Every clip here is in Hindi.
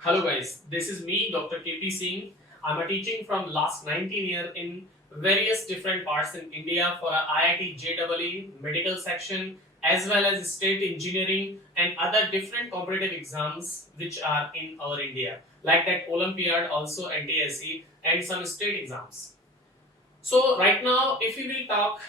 Hello guys, this is me, Dr. KP Singh. I'm a teaching from last 19 years in various different parts in India for a IIT JEE medical section as well as state engineering and other different competitive exams which are in our India, like that Olympiad, also NTSE and some state exams. So right now if we will talk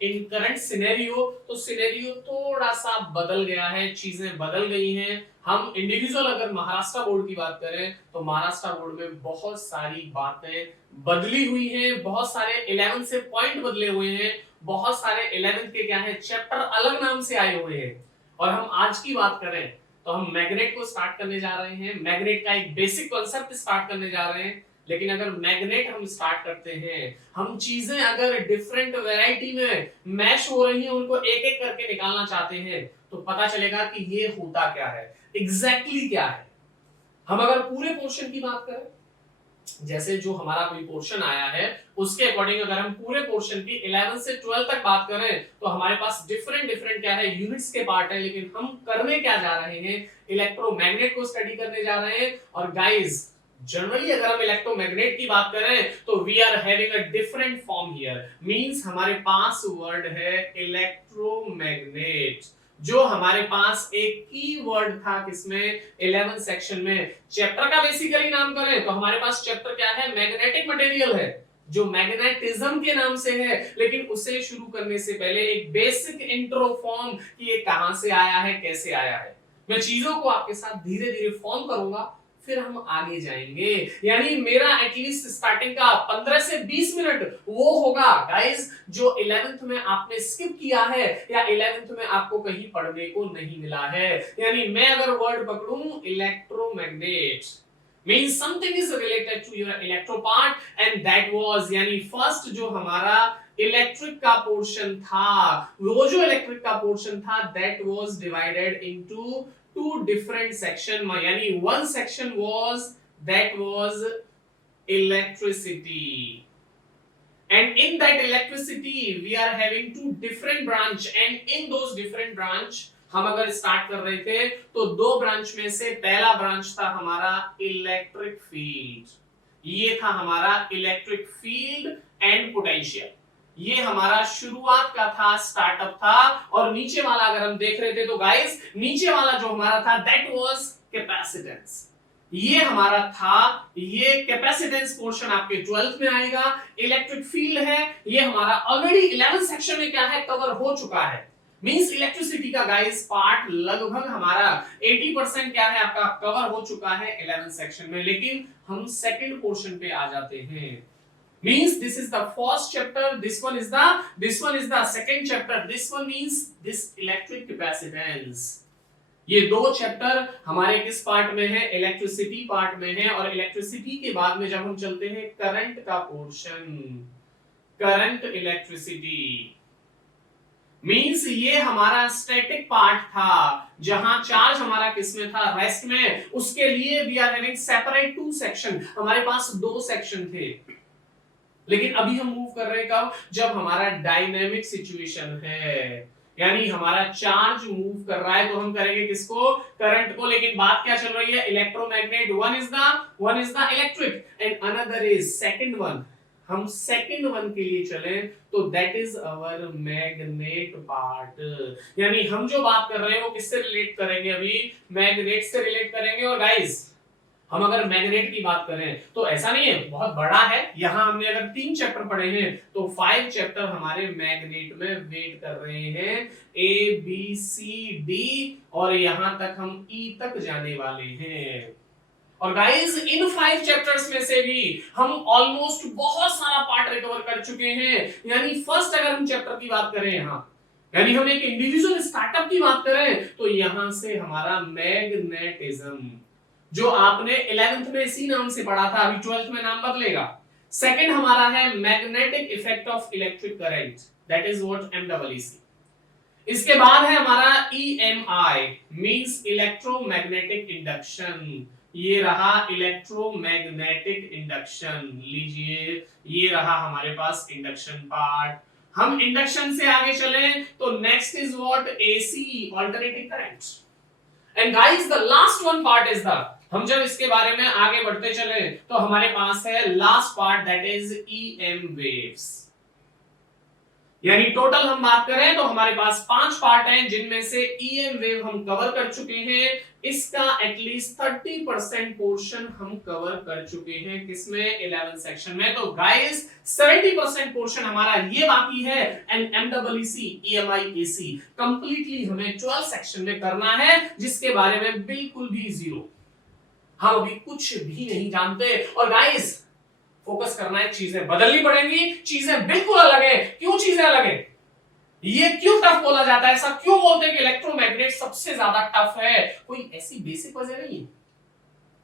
in current scenario, तो सिनेरियो थोड़ा सा बदल गया है, चीजें बदल गई हैं। हम इंडिविजुअल अगर महाराष्ट्र बोर्ड की बात करें तो महाराष्ट्र बोर्ड में बहुत सारी बातें बदली हुई हैं, बहुत सारे 11 से पॉइंट बदले हुए हैं, बहुत सारे 11 के क्या है चैप्टर अलग नाम से आए हुए हैं। और हम आज की बात करें तो हम मैग्नेट को स्टार्ट करने जा रहे हैं, मैग्नेट का एक बेसिक कॉन्सेप्ट स्टार्ट करने जा रहे हैं। लेकिन अगर मैग्नेट हम स्टार्ट करते हैं, हम चीजें अगर डिफरेंट वैरायटी में मैश हो रही हैं उनको एक एक करके निकालना चाहते हैं तो पता चलेगा कि ये होता क्या है, एग्जैक्टली क्या है। हम अगर पूरे पोर्शन की बात करें, जैसे जो हमारा कोई पोर्शन आया है उसके अकॉर्डिंग अगर हम पूरे पोर्शन की 11 से 12 तक बात करें तो हमारे पास डिफरेंट क्या है यूनिट्स के पार्ट है। लेकिन हम करने क्या जा रहे हैं, इलेक्ट्रोमैग्नेट को स्टडी करने जा रहे हैं। और गाइस जनरली अगर हम इलेक्ट्रोमैग्नेट की बात करें तो we are having a different form here, means हमारे पास वर्ड है इलेक्ट्रोमैग्नेट, जो हमारे पास एक की वर्ड था किसमें 11 सेक्शन में। चैप्टर का बेसिकली नाम करें तो हमारे पास चैप्टर क्या है, मैग्नेटिक मटेरियल है, जो मैग्नेटिज्म के नाम से है। लेकिन उसे शुरू करने से पहले एक बेसिक इंट्रो फॉर्म कि ये कहां से आया है, कैसे आया है। मैं चीजों को आपके साथ धीरे धीरे फॉर्म करूंगा, फिर हम आगे जाएंगे। यानी मेरा एटलीस्ट स्टार्टिंग का 15 से 20 मिनट वो होगा गाइस जो 11th में आपने स्किप किया है या 11th में आपको कहीं पढ़ने को नहीं मिला है। यानी मैं अगर वर्ड पकड़ूं electromagnet means something is related to your electro part and that was यानी फर्स्ट जो हमारा इलेक्ट्रिक का पोर्शन था, वो जो इलेक्ट्रिक का पोर्शन था that was divided into two different section, यानी one section was that was electricity and in that electricity we are having two different branch and in those different branch हम अगर स्टार्ट कर रहे थे तो दो ब्रांच में से पहला ब्रांच था हमारा इलेक्ट्रिक फील्ड, ये था हमारा इलेक्ट्रिक फील्ड एंड पोटेंशियल, ये हमारा शुरुआत का था, स्टार्टअप था। और नीचे वाला अगर हम देख रहे थे तो गाइस नीचे वाला जो हमारा था दैट वाज कैपेसिटेंस, ये हमारा था, ये कैपेसिटेंस पोर्शन आपके 12th में आएगा। इलेक्ट्रिक फील्ड है, ये हमारा ऑलरेडी 11th सेक्शन में क्या है कवर हो चुका है, मींस इलेक्ट्रिसिटी का गाइस पार्ट लगभग हमारा 80% क्या है आपका कवर हो चुका है 11th सेक्शन में। लेकिन हम सेकंड पोर्शन पे आ जाते हैं, means this is the first chapter, this one is the second chapter, this one means this electric capacitance। ये दो चैप्टर हमारे किस पार्ट में है, इलेक्ट्रिसिटी पार्ट में है। और इलेक्ट्रिसिटी के बाद में जब हम चलते हैं करंट का पोर्शन, करंट इलेक्ट्रिसिटी मींस ये हमारा स्टैटिक पार्ट था, जहां चार्ज हमारा किसमें था, रेस्ट में। उसके लिए we are having separate two section, हमारे पास दो सेक्शन थे। लेकिन अभी हम मूव कर रहे हैं कब, जब हमारा डायनेमिक सिचुएशन है, यानी हमारा चार्ज मूव कर रहा है तो हम करेंगे किसको, करंट को। लेकिन बात क्या चल रही है, electromagnet, one is the electric and another is second one. हम सेकंड वन के लिए चले तो that is our magnet part. यानी हम जो बात कर रहे हैं वो किससे रिलेट करेंगे, अभी मैग्नेट से रिलेट करेंगे। और गाइस हम अगर मैग्नेट की बात करें तो ऐसा नहीं है बहुत बड़ा है, यहां हमने अगर 3 चैप्टर पढ़े हैं तो 5 चैप्टर हमारे मैग्नेट में वेट कर रहे हैं, ए बी सी डी, और यहां तक हम ई तक जाने वाले हैं। और गाइस इन 5 चैप्टर्स में से भी हम ऑलमोस्ट बहुत सारा पार्ट रिकवर कर चुके हैं। यानी फर्स्ट अगर हम चैप्टर की बात करें यहां, यानी हम एक इंडिविजुअल स्टार्टअप की बात करें तो यहां से हमारा मैग्नेटिज्म जो आपने 11th में इसी नाम से पढ़ा था, अभी 12th में नाम बदलेगा। सेकंड हमारा है magnetic effect of electric current, that is what MEC. इसके बाद है हमारा ईएमआई मींस इलेक्ट्रोमैग्नेटिक इंडक्शन, ये रहा इलेक्ट्रोमैग्नेटिक इंडक्शन। लीजिए ये रहा हमारे पास इंडक्शन पार्ट। हम इंडक्शन से आगे चले तो next is what, AC, alternating current. And guys the last one part is the, हम जब इसके बारे में आगे बढ़ते चले तो हमारे पास है last part, that is EM waves. यानी टोटल हम बात करें तो हमारे पास 5 पार्ट हैं जिनमें से ईएम वेव हम कवर कर चुके हैं। इसका एटलीस्ट 30% पोर्शन हम कवर कर चुके हैं, किसमें, 11 सेक्शन में। तो गाइस 70% पोर्शन हमारा ये बाकी है, एंड एमडब्ल्यूसी ईएमआई कंप्लीटली हमें 12 सेक्शन में करना है, जिसके बारे में बिल्कुल भी जीरो, हम अभी कुछ भी नहीं जानते। और गाइस फोकस करना है, चीजें बदलनी पड़ेंगी, चीजें बिल्कुल अलग है। क्यों चीजें अलग है, ये क्यों टफ बोला जाता है, ऐसा क्यों बोलते हैं कि इलेक्ट्रोमैग्नेट सबसे ज्यादा टफ है? कोई ऐसी बेसिक वजह नहीं है,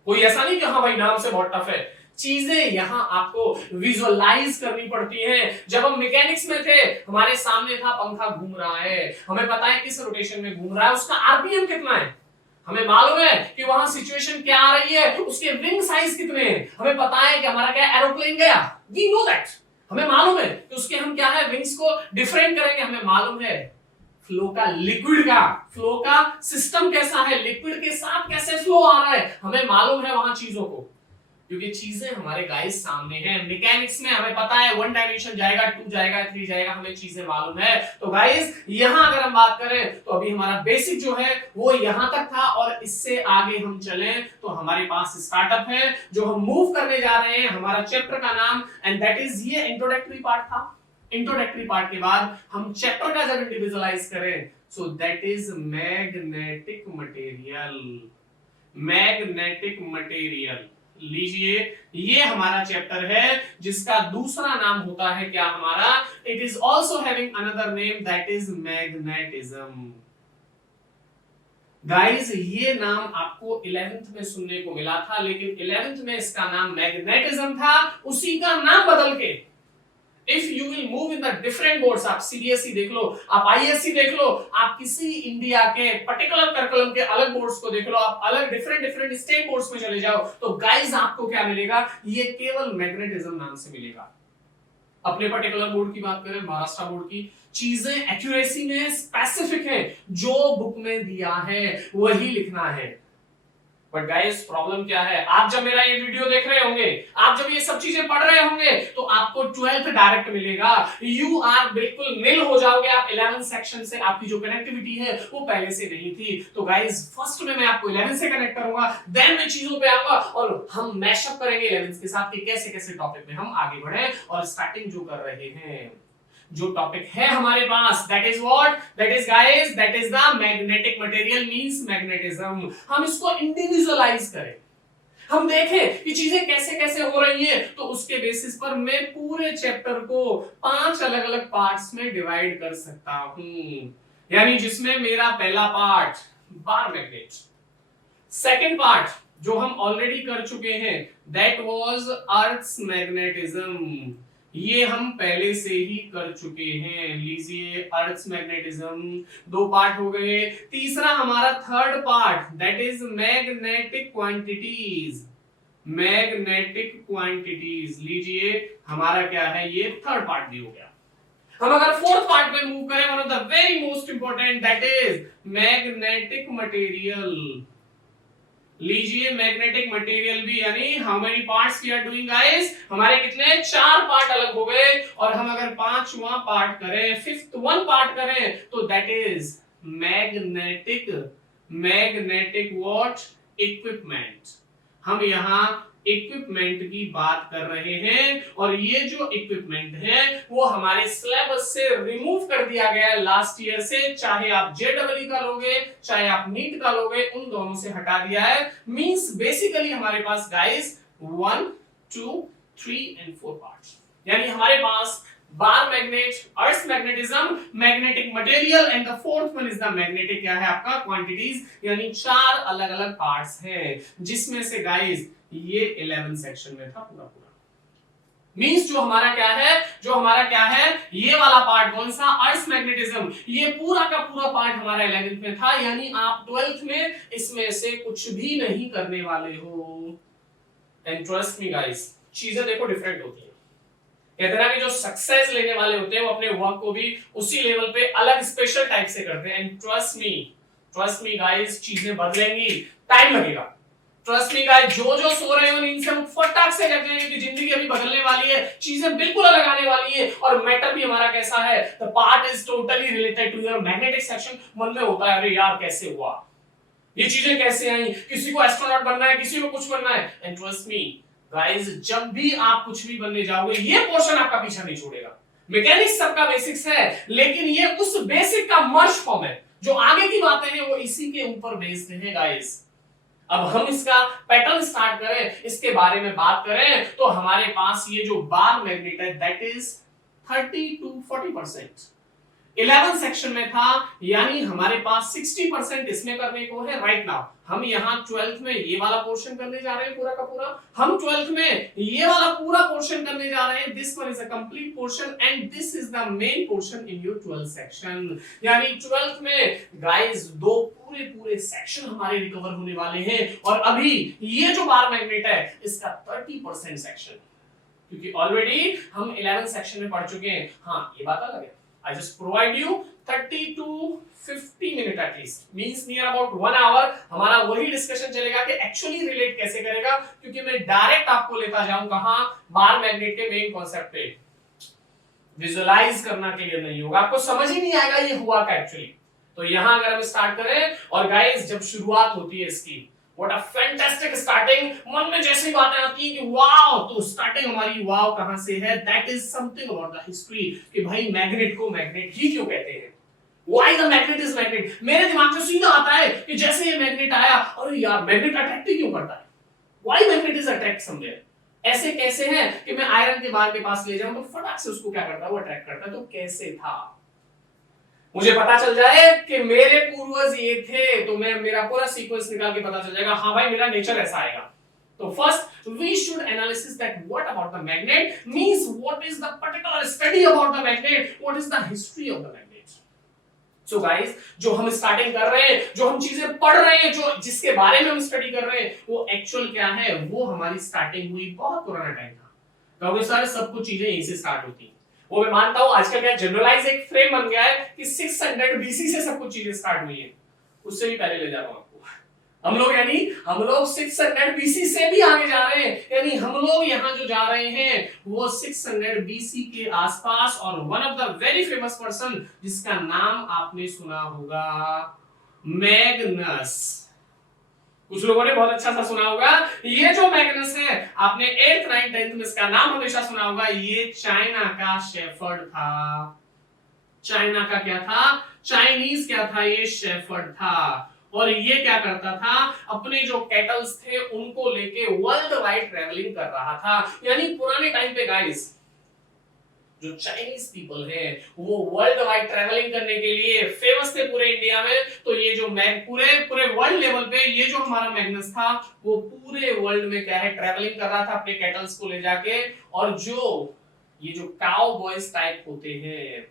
कोई ऐसा नहीं कि हाँ भाई नाम से बहुत टफ है। चीजें यहां आपको विजुअलाइज करनी पड़ती हैं। जब हम मैकेनिक्स में थे, हमारे सामने था पंखा घूम रहा है, हमें पता है किस रोटेशन में घूम रहा है, उसका आरपीएम कितना है, हमें मालूम है कि वहां सिचुएशन क्या आ रही है, उसके विंग साइज कितने हैं, हमें पता है कि हमारा क्या एरोप्लेन गया, वी नो दैट, हमें मालूम है कि उसके हम क्या है विंग्स को डिफरेंट करेंगे, हमें मालूम है फ्लो का, लिक्विड का फ्लो का सिस्टम कैसा है, लिक्विड के साथ कैसे फ्लो आ रहा है, हमें मालूम है वहां चीजों को, क्योंकि चीजें हमारे गाइस सामने हैं। मैकेनिक्स में हमें पता है 1 डायमेंशन जाएगा, 2 जाएगा, 3 जाएगा, हमें चीजें मालूम है। तो गाइस यहां अगर हम बात करें तो अभी हमारा बेसिक जो है वो यहां तक था, और इससे आगे हम चलें तो हमारे पास स्टार्टअप है जो हम मूव करने जा रहे हैं, हमारा चैप्टर का नाम, एंड दैट इज, ये इंट्रोडक्टरी पार्ट था। इंट्रोडक्टरी पार्ट के बाद हम चैप्टर का जब इंडिविजुअलाइज करें, so that is magnetic material. Magnetic material, लीजिए ये हमारा चैप्टर है जिसका दूसरा नाम होता है क्या हमारा, it is also having another name, that is magnetism. Guys ये नाम आपको 11th में सुनने को मिला था, लेकिन 11th में इसका नाम मैग्नेटिज्म था, उसी का नाम बदल के if you will move in the different boards, आप सीबीएसई देख लो, आप आईएससी देख लो, आप किसी इंडिया के पर्टिकुलर करिकुलम के अलग बोर्ड्स को देख लो, आप अलग डिफरेंट स्टेट बोर्ड्स में चले जाओ, तो गाइस आपको क्या मिलेगा, ये केवल मैग्नेटिज्म नाम से मिलेगा। अपने पर्टिकुलर बोर्ड की बात करें, महाराष्ट्र बोर्ड की, चीजें एक्यूरेसी में स्पेसिफिक है, जो बुक में दिया है वही लिखना है। बट गाइस प्रॉब्लम क्या है, आप जब मेरा ये वीडियो देख रहे होंगे, आप जब ये सब चीजें पढ़ रहे होंगे, तो आपको 12th डायरेक्ट मिलेगा, यू आर बिल्कुल निल हो जाओगे, आप 11 सेक्शन से आपकी जो कनेक्टिविटी है वो पहले से नहीं थी। तो गाइस फर्स्ट में मैं आपको 11 से कनेक्ट करूंगा, देन मैं चीजों पे आऊंगा और हम मैशअप करेंगे 11 के साथ कि कैसे कैसे टॉपिक में हम आगे बढ़े। और स्टार्टिंग जो कर रहे हैं, जो टॉपिक है हमारे पास, that is what, that is guys, that is the magnetic material means magnetism. हम इसको इंडिविजुअलाइज करें, हम देखें कि चीजें कैसे कैसे हो रही है, तो उसके बेसिस पर मैं पूरे चैप्टर को 5 अलग अलग पार्ट्स में डिवाइड कर सकता हूं। यानी जिसमें मेरा पहला part bar magnet, second part जो हम ऑलरेडी कर चुके हैं दैट वाज अर्थ्स मैग्नेटिज्म, ये हम पहले से ही कर चुके हैं। लीजिए अर्थ्स मैग्नेटिज्म 2 पार्ट हो गए। तीसरा हमारा third part that is magnetic quantities. Magnetic quantities, लीजिए हमारा क्या है, ये थर्ड पार्ट भी हो गया। हम अगर फोर्थ पार्ट में मूव करें, one of the very most important that is magnetic material. लीजिए मैग्नेटिक मटेरियल भी, यानी how many parts we are doing guys, हमारे कितने 4 पार्ट अलग हो गए। और हम अगर 5वां पार्ट करें, 5th वन पार्ट करें, तो that is magnetic, magnetic what, equipment. हम यहां इक्विपमेंट की बात कर रहे हैं, और ये जो इक्विपमेंट है वो हमारे सिलेबस से रिमूव कर दिया गया है लास्ट ईयर से, चाहे आप जेडब्ल्यू का लोगे चाहे आप नीट का लोगे, उन दोनों से हटा दिया है। मींस बेसिकली हमारे पास गाइस 1 2 3 एंड 4 पार्ट्स, यानी हमारे पास bar magnet, earth magnetism, magnetic material, and the fourth one is the magnetic क्या है आपका, क्वांटिटीज, यानी 4 अलग अलग पार्ट्स हैं, जिसमें से गाइस ये 11 सेक्शन में था पूरा पूरा। मींस जो हमारा क्या है ये वाला पार्ट कौन सा, अर्थ मैग्नेटिज्म, ये पूरा का पूरा पार्ट हमारा 11th में था, यानी आप 12th में इसमें से कुछ भी नहीं करने वाले हो। एंड ट्रस्ट मी गाइस, चीजें देखो डिफरेंट होती है। कहते हैं कि जो सक्सेस लेने वाले होते हैं वो अपने वर्क को भी उसी लेवल पे अलग स्पेशल टाइप से करते हैं। एंड ट्रस्ट मी गाइस, चीजें बदलेंगी, टाइम लगेगा। ट्रस्ट मी गाइस, जो सो रहे हो नींद से फटाक से जग जाएंगे कि जिंदगी अभी बदलने वाली है, चीजें बिल्कुल अलग आने वाली है। और मैटर भी हमारा कैसा है, the part is totally related to your magnetic section. मन में होता है अरे यार कैसे हुआ, ये चीजें कैसे आई, किसी को एस्ट्रोनॉट बनना है, किसी को कुछ बनना है। एंड ट्रस्ट मी गाइस, जब भी आप कुछ भी बनने जाओगे ये पोर्शन आपका पीछा नहीं छोड़ेगा। मैकेनिक्स सबका बेसिक्स है, लेकिन ये उस बेसिक का मर्ज फॉर्म है। जो आगे की बातें हैं वो इसी के ऊपर बेस्ड हैं गाइस। अब हम इसका पैटर्न स्टार्ट करें, इसके बारे में बात करें, तो हमारे पास ये जो बार मैग्नेट है दैट इज 30 to 40%। 11 सेक्शन में था, यानी हमारे पास 60% इसमें करने को है राइट नाउ। हम यहाँ 12th में ये वाला पोर्शन करने जा रहे हैं पूरा का पूरा, हम 12th में ये वाला पूरा पोर्शन करने जा रहे हैं। This one is a complete portion and this is the main portion in your 12th section. यानी 12th में गाइस दो पूरे सेक्शन हमारे रिकवर होने वाले हैं। और अभी ये जो बार मैग्नेट है इसका 30% सेक्शन, क्योंकि ऑलरेडी हम 11 सेक्शन में पढ़ चुके हैं। हाँ ये बात अलग है, I just provide you 30 to 50 minute at least, means near about 1 hour हमारा वही डिस्कशन चलेगा कि एक्चुअली रिलेट कैसे करेगा, क्योंकि मैं डायरेक्ट आपको लेता जाऊं कहां, बार मैग्नेट के मेन कॉन्सेप्ट पे। विजुअलाइज करना क्लियर नहीं होगा, आपको समझ ही नहीं आएगा ये हुआ क्या एक्चुअली। तो यहां अगर हम स्टार्ट करें, और गाइस जब शुरुआत होती है इसकी, व्हाट अ फैंटास्टिक स्टार्टिंग, मन में जैसे ही बातें आती है कि वाओ, तो स्टार्टिंग हमारी वाओ कहां से है, that is something about the history, कि भाई मैग्नेट को मैग्नेट ही क्यों कहते हैं, why the magnet is magnet. मेरे दिमाग में सीधा आता है कि जैसे ये मैग्नेट आया, अरे यार मैग्नेट अट्रैक्ट क्यों करता है, why magnet is attract somewhere. ऐसे कैसे है कि मैं आयरन के बार के पास ले जाऊं तो फटाक से उसको क्या करता है, वो अट्रैक्ट करता है। तो कैसे था, मुझे पता चल जाए कि मेरे पूर्वज ये थे, तो मैं मेरा पूरा सीक्वेंस निकाल के पता चल जाएगा, हाँ भाई मेरा नेचर ऐसा आएगा। तो first we should analysis that what about the magnet, means what is the particular study about the magnet, what is the history of the magnet. So guys, जो हम स्टार्टिंग कर रहे हैं, जो हम चीजें पढ़ रहे हैं, जो जिसके बारे में हम स्टडी कर रहे हैं, वो एक्चुअल क्या है, वो हमारी स्टार्टिंग हुई बहुत पुराना टाइम था। क्योंकि सारे सब कुछ चीजें यहीं से स्टार्ट होती हैं। वो मैं मानता हूं आजकल क्या जनरलाइज एक फ्रेम बन गया है कि 600 बीसी से सब कुछ चीजें स्टार्ट हुई है, उससे भी पहले ले जा रहा हूं आपको। हम लोग 600 बीसी से भी आगे जा रहे हैं, यानी हम लोग यहाँ जो जा रहे हैं वो 600 बीसी के आसपास। और one of the very famous person जिसका नाम आपने सुना होगा, मैग्नस। कुछ लोगों ने बहुत अच्छा सा सुना होगा। ये जो मैग्नस है, आपने 8th 9th 10th में इसका नाम हमेशा सुना होगा। ये चाइना का शेफर्ड था। चाइना का क्या था, चाइनीज क्या था, ये शेफर्ड था। और ये क्या करता था, अपने जो कैटल्स थे उनको लेके वर्ल्ड वाइड ट्रेवलिंग कर रहा था। यानी पुराने टाइम पे गाइस जो चाइनीज पीपल है वो वर्ल्ड वाइड ट्रेवलिंग करने के लिए फेमस थे पूरे इंडिया में। तो ये जो पूरे वर्ल्ड लेवल पे ये जो हमारा मैग्नस था वो पूरे वर्ल्ड में क्या है, ट्रेवलिंग कर रहा था अपने कैटल्स को ले जाके। और ये जो काउ बॉयज टाइप होते हैं,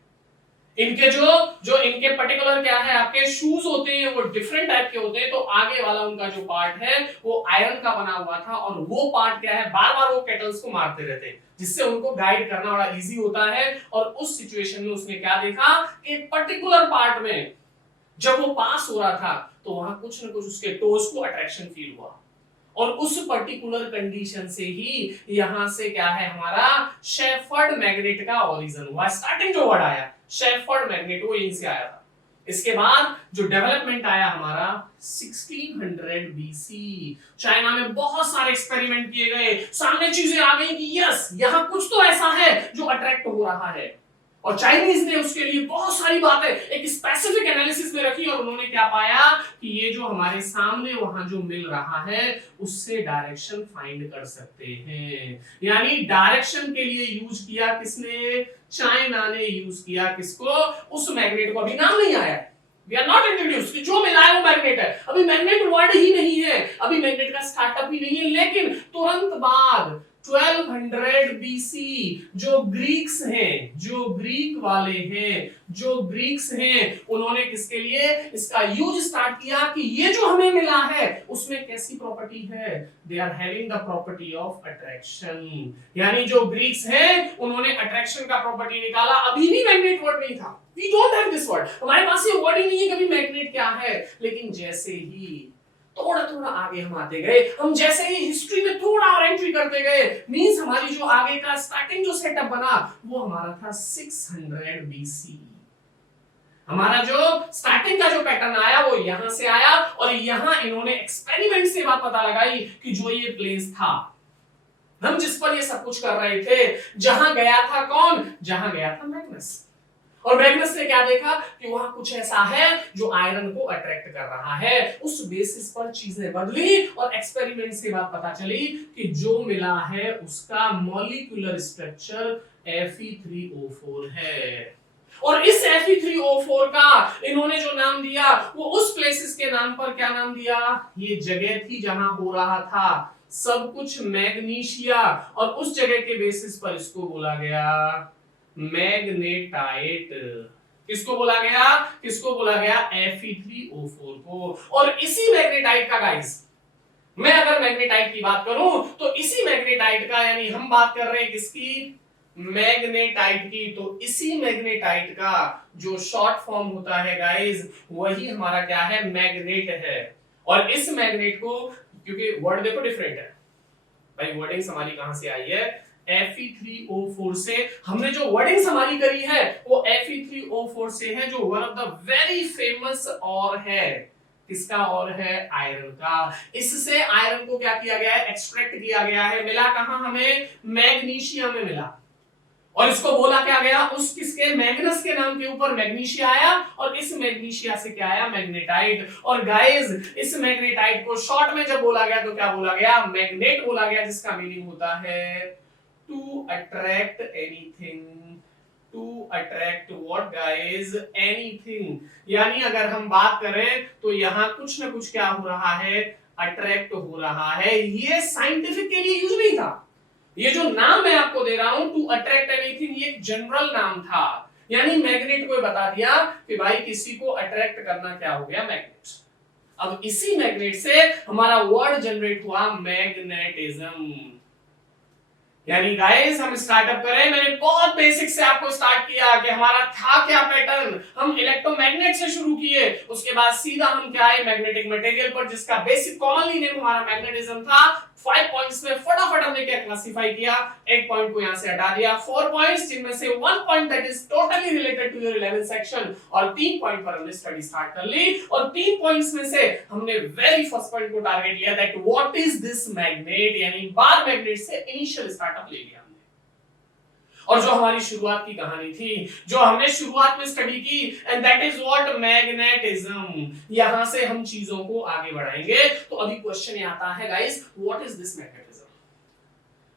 इनके जो इनके पर्टिकुलर क्या है, आपके शूज होते हैं वो डिफरेंट टाइप के होते हैं। तो आगे वाला उनका जो पार्ट है वो आयरन का बना हुआ था, और वो पार्ट क्या है, बार बार वो कैटल्स को मारते रहते हैं, जिससे उनको गाइड करना बड़ा इजी होता है। और उस सिचुएशन में उसने क्या देखा, एक पर्टिकुलर पार्ट में जब वो पास हो रहा था तो वहां कुछ न कुछ उसके टोज को अट्रैक्शन फील हुआ, और उस पर्टिकुलर कंडीशन से ही यहां से क्या है, हमारा शेफर्ड मैग्नेट का ओरिजिन हुआ। स्टार्टिंग जो वर्ड आया शेफर्ड मैग्नेट, वो यहीं से आया था। इसके बाद जो डेवलपमेंट आया हमारा 1600 बीसी, चाइना में बहुत सारे एक्सपेरिमेंट किए गए, सामने चीजें आ गई कि यस यहां कुछ तो ऐसा है जो अट्रैक्ट हो रहा है। और चाइनीज ने उसके लिए बहुत सारी बातें एक स्पेसिफिक एनालिसिस में रखी, और उन्होंने क्या पाया कि ये जो हमारे सामने वहां जो मिल रहा है उससे डायरेक्शन फाइंड कर सकते हैं। यानी डायरेक्शन के लिए यूज किया किसने, चाइना ने यूज किया किसको, उस मैग्नेट को। अभी नाम नहीं आया, वी आर नॉट इंट्रोड्यूस कि जो मिला है वो मैग्नेट है, अभी मैग्नेट वर्ड ही नहीं है, अभी मैग्नेट का स्टार्टअप ही नहीं है। लेकिन तुरंत बाद 1200 बीसी जो ग्रीक्स हैं, जो ग्रीक वाले हैं, जो ग्रीक्स हैं, उन्होंने किसके लिए इसका यूज स्टार्ट किया कि ये जो हमें मिला है उसमें कैसी प्रॉपर्टी है, they are having the property of attraction. यानी जो ग्रीक्स हैं उन्होंने अट्रैक्शन का प्रॉपर्टी निकाला। अभी भी मैग्नेट वर्ड नहीं था, we don't have this word, हमारे पास ये वर्ड ही नहीं है कभी मैग्नेट क्या है। लेकिन जैसे ही थोड़ा थोड़ा आगे हम आते गए, हम जैसे ही हिस्ट्री में थोड़ा और एंट्री करते गए, मींस हमारी जो आगे का स्टार्टिंग जो सेटअप बना वो हमारा था 600 बीसी। हमारा जो स्टार्टिंग का जो पैटर्न आया वो यहां से आया और यहां इन्होंने एक्सपेरिमेंट से बात पता लगाई कि जो ये प्लेस था, हम जिस पर ये सब कुछ कर रहे थे, जहां गया था कौन, जहां गया था मैग्नस। और मैग्नस ने क्या देखा कि वहां कुछ ऐसा है जो आयरन को अट्रैक्ट कर रहा है। उस बेसिस पर चीजें बदली और एक्सपेरिमेंट से बात पता चली कि जो मिला है उसका मॉलिक्यूलर स्ट्रक्चर Fe3O4 है। और इस Fe3O4 का इन्होंने जो नाम दिया वो उस प्लेसेस के नाम पर क्या नाम दिया, ये जगह थी जहां हो रहा था सब कुछ मैग्नीशिया, और उस जगह के बेसिस पर इसको बोला गया मैग्नेटाइट। किसको बोला गया, किसको बोला गया, Fe3O4 को। और इसी मैग्नेटाइट का गाइस, मैं अगर मैग्नेटाइट की बात करूं तो इसी मैग्नेटाइट का, यानी हम बात कर रहे हैं किसकी, मैग्नेटाइट की, तो इसी मैग्नेटाइट का जो शॉर्ट फॉर्म होता है गाइस वही हमारा क्या है, मैग्नेट है। और इस मैग्नेट को, क्योंकि वर्ड देखो डिफरेंट है भाई, वर्डिंग हमारी कहां से आई है, Fe3O4 से। हमने जो वर्डिंग हमारी करी है वो Fe3O4 से है, जो one of the very famous और है, किसका और है, आयरन का। इससे आयरन को क्या किया गया है, एक्सट्रैक्ट किया गया है। मिला कहां हमें, मैग्नीशिया में मिला। और इसको बोला क्या गया, उस किसके, मैग्नस के नाम के ऊपर मैग्नीशिया आया, और इस मैग्नीशिया से क्या आया, मैग्नेटाइट। और गाइस इस मैग्नेटाइट को शॉर्ट में जब बोला गया तो क्या बोला गया, मैग्नेट बोला गया, जिसका मीनिंग होता है to attract anything. To attract what guys, anything. यानी अगर हम बात करें तो यहां कुछ ना कुछ क्या हो रहा है, अट्रैक्ट हो रहा है। ये साइंटिफिक के लिए यूज नहीं था, ये जो नाम मैं आपको दे रहा हूं टू अट्रैक्ट एनीथिंग, ये एक जनरल नाम था। यानी मैग्नेट को बता दिया कि भाई किसी को अट्रैक्ट करना क्या हो गया, मैग्नेट। अब इसी मैग्नेट से हमारा वर्ड जनरेट हुआ मैग्नेटिज्म। यानी गाइस हम स्टार्टअप करें, मैंने बहुत बेसिक से आपको स्टार्ट किया कि हमारा था क्या पैटर्न, हम इलेक्ट्रोमैग्नेट से शुरू किए, उसके बाद सीधा हम क्या आए, मैग्नेटिक मटेरियल पर, जिसका बेसिक कॉमनली नेम हमारा मैग्नेटिज्म था। 5 पॉइंट्स में फटाफट हमने क्या क्लासिफाई किया, एक पॉइंट को यहां से हटा दिया, 4 पॉइंट्स, जिनमें से 1 point that is totally related to your 11th section, और 3 पॉइंट पर हमने स्टडी स्टार्ट कर ली। और 3 पॉइंट्स में से हमने वेरी फर्स्ट पॉइंट को टारगेट लिया, that what is this magnet, यानी बार मैग्नेट से इनिशियल स्टार्टअप ले लिया हमने। और जो हमारी शुरुआत की कहानी थी, जो हमने शुरुआत में स्टडी की, and that is what, magnetism. यहां से हम चीजों को आगे बढ़ाएंगे। तो अभी क्वेश्चन ये आता है guys, what is this magnetism.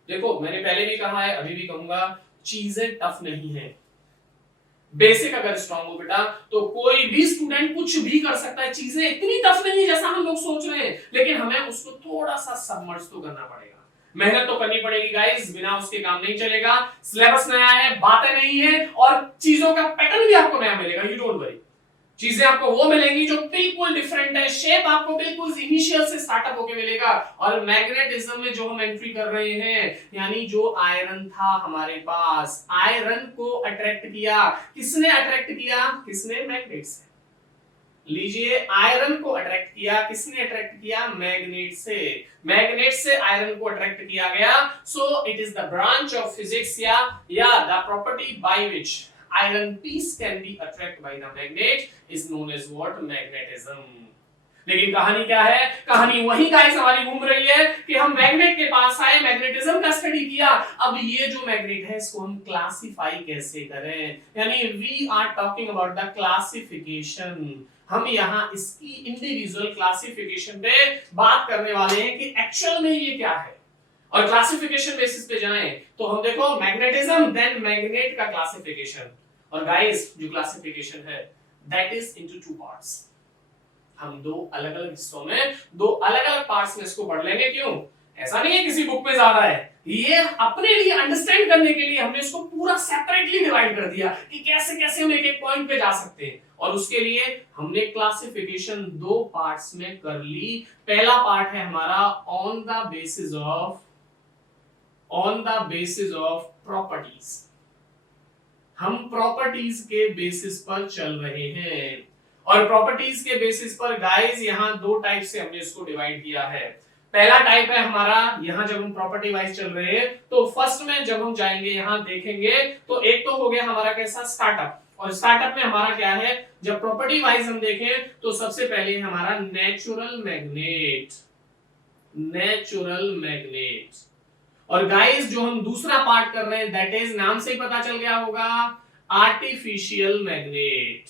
देखो मैंने पहले भी कहा है, अभी भी कहूंगा, चीजें टफ नहीं है। बेसिक अगर स्ट्रांग हो बेटा तो कोई भी स्टूडेंट कुछ भी कर सकता है। चीजें इतनी टफ नहीं है जैसा हम लोग सोच रहे हैं, लेकिन हमें उसको थोड़ा सा सबमर्ज तो करना पड़ेगा, मेहनत तो करनी पड़ेगी गाइस, बिना उसके काम नहीं चलेगा। सिलेबस नया है, बातें नहीं है, और चीजों का पैटर्न भी आपको नया मिलेगा, यू डोंट वरी। चीजें आपको वो मिलेंगी जो बिल्कुल डिफरेंट है, शेप आपको बिल्कुल इनिशियल से स्टार्टअप होके मिलेगा। और मैग्नेटिज्म में जो हम एंट्री कर रहे हैं, यानी जो आयरन था हमारे पास, आयरन को अट्रैक्ट किया, किसने अट्रैक्ट किया, किसने, मैग्नेट से। लीजिए आयरन को अट्रैक्ट किया, किसने अट्रैक्ट किया, मैग्नेट से। मैग्नेट से आयरन को अट्रैक्ट किया गया। So it is the branch of physics या the property by which iron piece can be attracted by the magnet is known as what, magnetism। लेकिन कहानी क्या है, कहानी वही गाइस हमारी घूम रही है कि हम मैग्नेट के पास आए, मैग्नेटिज्म का स्टडी किया। अब ये जो मैग्नेट है इसको हम क्लासिफाई कैसे करें, यानी we are talking about the classification. हम यहाँ इसकी इंडिविजुअल क्लासिफिकेशन पे बात करने वाले हैं कि एक्चुअल में ये क्या है। और क्लासिफिकेशन बेसिस पे जाएं तो हम देखो मैग्नेटिज्म, देन मैग्नेट का क्लासिफिकेशन। और गाइस जो क्लासिफिकेशन है दैट इज इनटू 2 पार्ट्स। हम 2 अलग-अलग हिस्सों में 2 अलग-अलग पार्ट्स में इसको पढ़ लेंगे। क्यों, ऐसा नहीं है किसी बुक में ज्यादा है, ये अपने लिए अंडरस्टैंड करने के लिए हमने इसको पूरा सेपरेटली डिवाइड कर दिया कि कैसे कैसे हम एक एक पॉइंट पे जा सकते हैं। और उसके लिए हमने क्लासिफिकेशन दो पार्ट्स में कर ली। पहला पार्ट है हमारा on the basis of properties. हम प्रॉपर्टीज के बेसिस पर चल रहे हैं, और प्रॉपर्टीज के बेसिस पर गाइस यहां दो टाइप से हमने इसको डिवाइड किया है। पहला टाइप है हमारा, यहां जब हम प्रॉपर्टी वाइज चल रहे हैं तो फर्स्ट में जब हम जाएंगे यहां देखेंगे तो एक तो हो गया हमारा कैसा स्टार्टअप, और स्टार्टअप में हमारा क्या है, जब प्रॉपर्टी वाइज हम देखें तो सबसे पहले हमारा नेचुरल मैग्नेट। और गाइस जो हम दूसरा पार्ट कर रहे हैं दैट इज, नाम से ही पता चल गया होगा, आर्टिफिशियल मैग्नेट।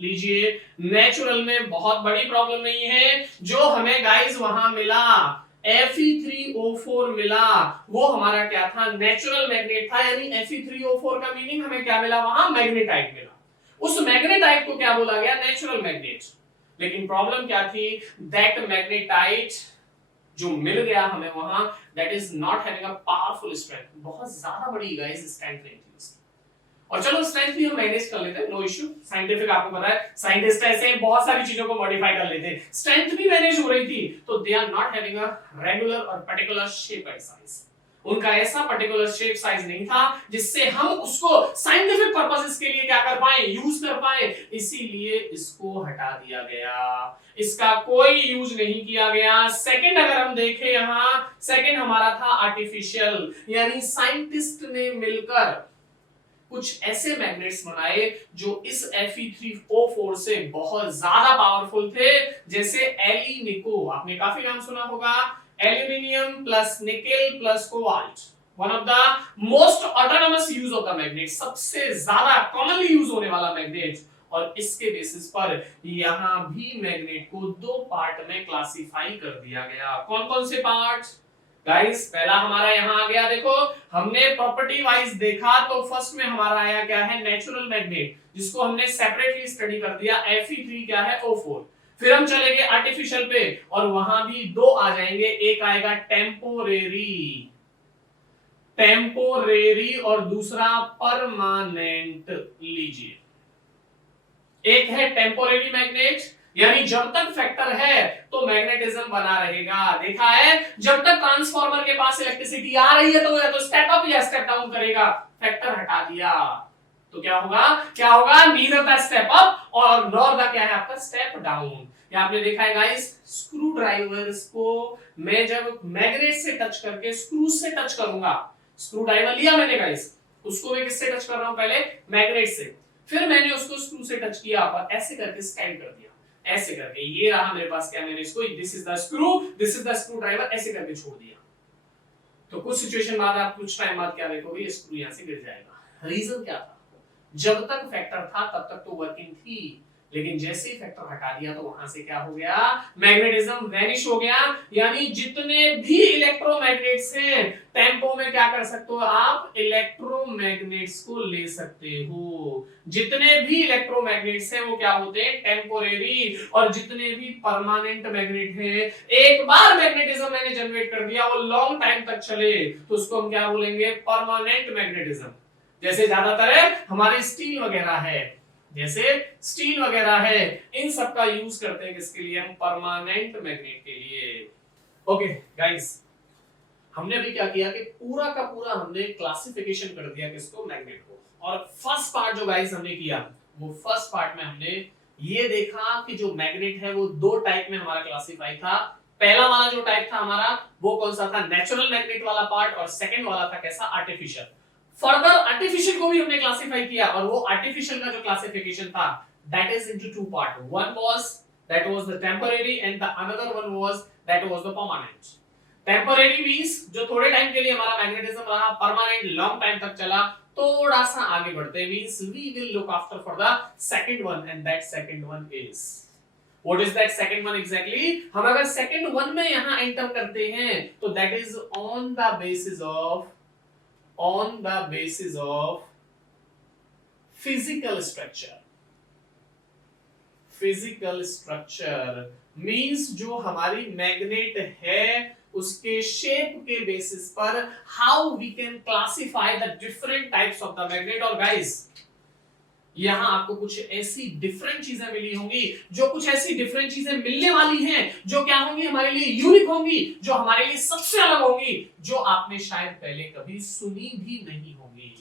लीजिए, नेचुरल में बहुत बड़ी प्रॉब्लम नहीं है, जो हमें गाइस वहां मिला Fe3O4 मिला, वो हमारा क्या था, नेचुरल मैग्नेट था। यानी Fe3O4 का मीनिंग हमें क्या मिला, वहां मैग्नेटाइट मिला। उस मैग्नेटाइट को क्या बोला गया, नेचुरल मैग्नेट। लेकिन प्रॉब्लम क्या थी, दैट मैग्नेटाइट जो मिल गया हमें वहां, that is not having a powerful strength, बहुत ज्यादा बड़ी गाइस स्ट्रेंथ नहीं थी उसकी। और चलो स्ट्रेंथ भी हम मैनेज कर लेते हैं, नो इश्यू। साइंटिफिक आपको पता है साइंटिस्ट ऐसे बहुत सारी चीजों को मॉडिफाई कर लेते हैं। स्ट्रेंथ भी मैनेज हो रही थी, तो they are not having a regular और पर्टिकुलर शेप एंड साइज। उनका ऐसा पर्टिकुलर शेप साइज नहीं था जिससे हम उसको साइंटिफिक पर्पसेस के लिए क्या कर पाए, यूज कर पाए। इसीलिए इसको हटा दिया गया, इसका कोई यूज नहीं किया गया। सेकंड अगर हम देखें यहां, सेकंड हमारा था आर्टिफिशियल, यानी साइंटिस्ट ने मिलकर कुछ ऐसे मैग्नेट्स बनाए जो इस Fe3O4 से बहुत ज्यादा पावरफुल थे, जैसे एलिनिको, आपने काफी नाम सुना होगा, aluminium plus nickel plus cobalt, one of the most autonomous use of the magnet, सबसे ज्यादा कॉमनली यूज होने वाला मैग्नेट। और इसके बेसिस पर यहां भी मैग्नेट को दो पार्ट में क्लासिफाई कर दिया गया। कौन कौन से पार्ट गाइस, पहला हमारा यहां आ गया, देखो हमने प्रॉपर्टी वाइज देखा तो फर्स्ट में हमारा आया क्या है, नेचुरल मैग्नेट, जिसको हमने सेपरेटली स्टडी कर दिया, Fe3 क्या है, O4। फिर हम चलेंगे आर्टिफिशियल पे, और वहां भी दो आ जाएंगे, एक आएगा टेम्पोरेरी और दूसरा परमानेंट। लीजिए, एक है टेम्पोरेरी मैग्नेट, यानी जब तक फैक्टर है तो मैग्नेटिज्म बना रहेगा। देखा है, जब तक ट्रांसफार्मर के पास इलेक्ट्रिसिटी आ रही है तो या तो स्टेप अप या स्टेप डाउन करेगा, फैक्टर हटा दिया तो क्या होगा, नीदर द स्टेप अप और नॉर द क्या है आपका स्टेप डाउन। ये आपने देखा है गाइस, स्क्रू ड्राइवर्स को मैं जब मैग्नेट से टच करके स्क्रू से टच करूंगा, स्क्रू ड्राइवर लिया मैंने गाइस, उसको मैं किससे टच कर रहा हूं, पहले मैग्नेट से, फिर मैंने उसको स्क्रू से टच किया और ऐसे करके स्टैंड कर दिया, ऐसे करके ये रहा मेरे पास क्या, मैंने इसको this is the screw driver ऐसे करके छोड़ दिया। तो कुछ सिचुएशन बाद आप कुछ टाइम बाद क्या देखोगे, स्क्रू यहां से गिर जाएगा। रीजन क्या था, जब तक फैक्टर था तब तक तो वर्किंग थी, लेकिन जैसे ही फैक्टर हटा दिया तो वहां से क्या हो गया, मैग्नेटिज्म वैनिश हो गया। यानी जितने भी इलेक्ट्रोमैग्नेट्स हैं, टेम्पो में क्या कर सकते हो आप, इलेक्ट्रोमैग्नेट्स को ले सकते हो। जितने भी इलेक्ट्रोमैग्नेट्स हैं वो क्या होते हैं, टेम्पोरेरी, और जितने भी परमानेंट मैग्नेट हैं, एक बार मैग्नेटिज्म मैंने जनरेट कर दिया वो लॉन्ग टाइम तक चले तो उसको हम क्या बोलेंगे, परमानेंट मैग्नेटिज्म। जैसे ज्यादातर है हमारे स्टील वगैरह है, इन सब का यूज करते हैं किसके लिए, हम परमानेंट मैग्नेट के लिए। ओके गाइस, हमने अभी क्या किया कि पूरा का पूरा हमने क्लासिफिकेशन कर दिया किसको, मैग्नेट को। और फर्स्ट पार्ट जो गाइस हमने किया, वो फर्स्ट पार्ट में हमने ये देखा कि जो मैग्नेट है वो दो टाइप में हमारा क्लासिफाई था। पहला वाला जो टाइप था हमारा वो कौन सा था, नेचुरल मैग्नेट वाला पार्ट, और सेकंड वाला था कैसा, आर्टिफिशियल। फर्दर आर्टिफिशियल को भी हमने क्लासिफाई किया, और वो आर्टिफिशियल का जो क्लासिफिकेशन था that is into two part, one was that was the temporary and the another one was that was the permanent. Temporary means जो थोड़े टाइम के लिए हमारा मैग्नेटिज्म रहा, परमानेंट लॉन्ग टाइम तक चला। थोड़ा सा आगे बढ़ते means we will look after for the second one, and that second one is, what is that second one exactly. हम अगर सेकंड वन में यहां एंटर करते हैं तो that is on the basis of physical physical structure means जो हमारी मैग्नेट है उसके शेप के बेसिस पर how we can classify the different types of the magnet. और गाइस यहां आपको कुछ ऐसी डिफरेंट चीजें मिली होंगी, जो कुछ ऐसी डिफरेंट चीजें मिलने वाली हैं जो क्या होंगी, हमारे लिए यूनिक होंगी, जो हमारे लिए सबसे अलग होंगी, जो आपने शायद पहले कभी सुनी भी नहीं होंगी।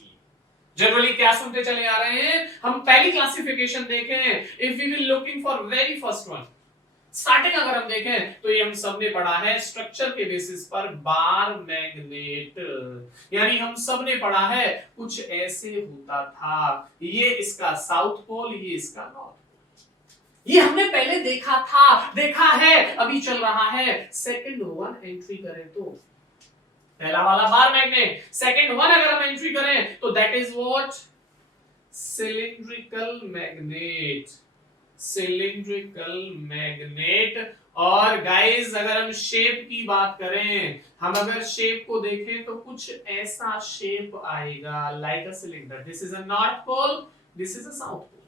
जनरली क्या सुनते चले आ रहे हैं हम, पहली क्लासिफिकेशन देखें, if we will looking for very first one, starting अगर हम देखें तो ये हम सबने पढ़ा है स्ट्रक्चर के बेसिस पर बार मैग्नेट, यानी हम सबने पढ़ा है कुछ ऐसे होता था, ये इसका साउथ पोल, ये इसका नॉर्थ पोल, ये हमने पहले देखा है, अभी चल रहा है। सेकंड वन एंट्री करें तो पहला वाला बार मैग्नेट, सेकंड वन अगर हम एंट्री करें तो that is what, cylindrical magnet, cylindrical magnet. और गाइस अगर हम शेप की बात करें, हम अगर शेप को देखें तो कुछ ऐसा शेप आएगा like a cylinder, this is a north pole, this is a south pole.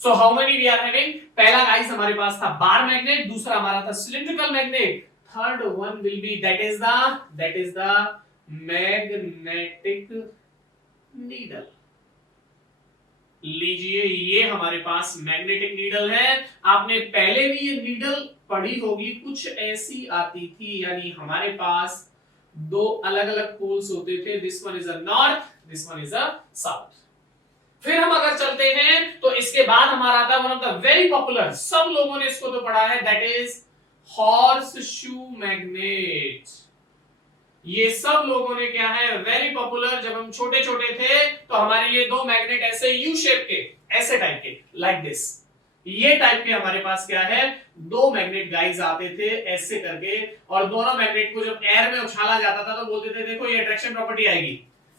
So how many we are having, पहला गाइस हमारे पास था बार मैग्नेट, दूसरा हमारा था cylindrical magnet, third one will be that is the magnetic needle. लीजिए ये हमारे पास मैग्नेटिक नीडल है, आपने पहले भी ये नीडल पढ़ी होगी, कुछ ऐसी आती थी, यानी हमारे पास दो अलग अलग पोल्स होते थे, this one is a north, this one is a south. फिर हम अगर चलते हैं तो इसके बाद हमारा आता है one of the very popular, सब लोगों ने इसको तो पढ़ा है, that is horse shoe magnet. ये सब लोगों ने क्या है, वेरी पॉपुलर, जब हम छोटे छोटे थे तो हमारे ये दो मैग्नेट ऐसे यू शेप के, ऐसे टाइप के, लाइक दिस, ये टाइप के हमारे पास क्या है, दो मैग्नेट गाइस आते थे ऐसे करके, और दोनों मैग्नेट को जब एयर में उछाला जाता था तो बोलते थे देखो ये अट्रैक्शन प्रॉपर्टी आएगी।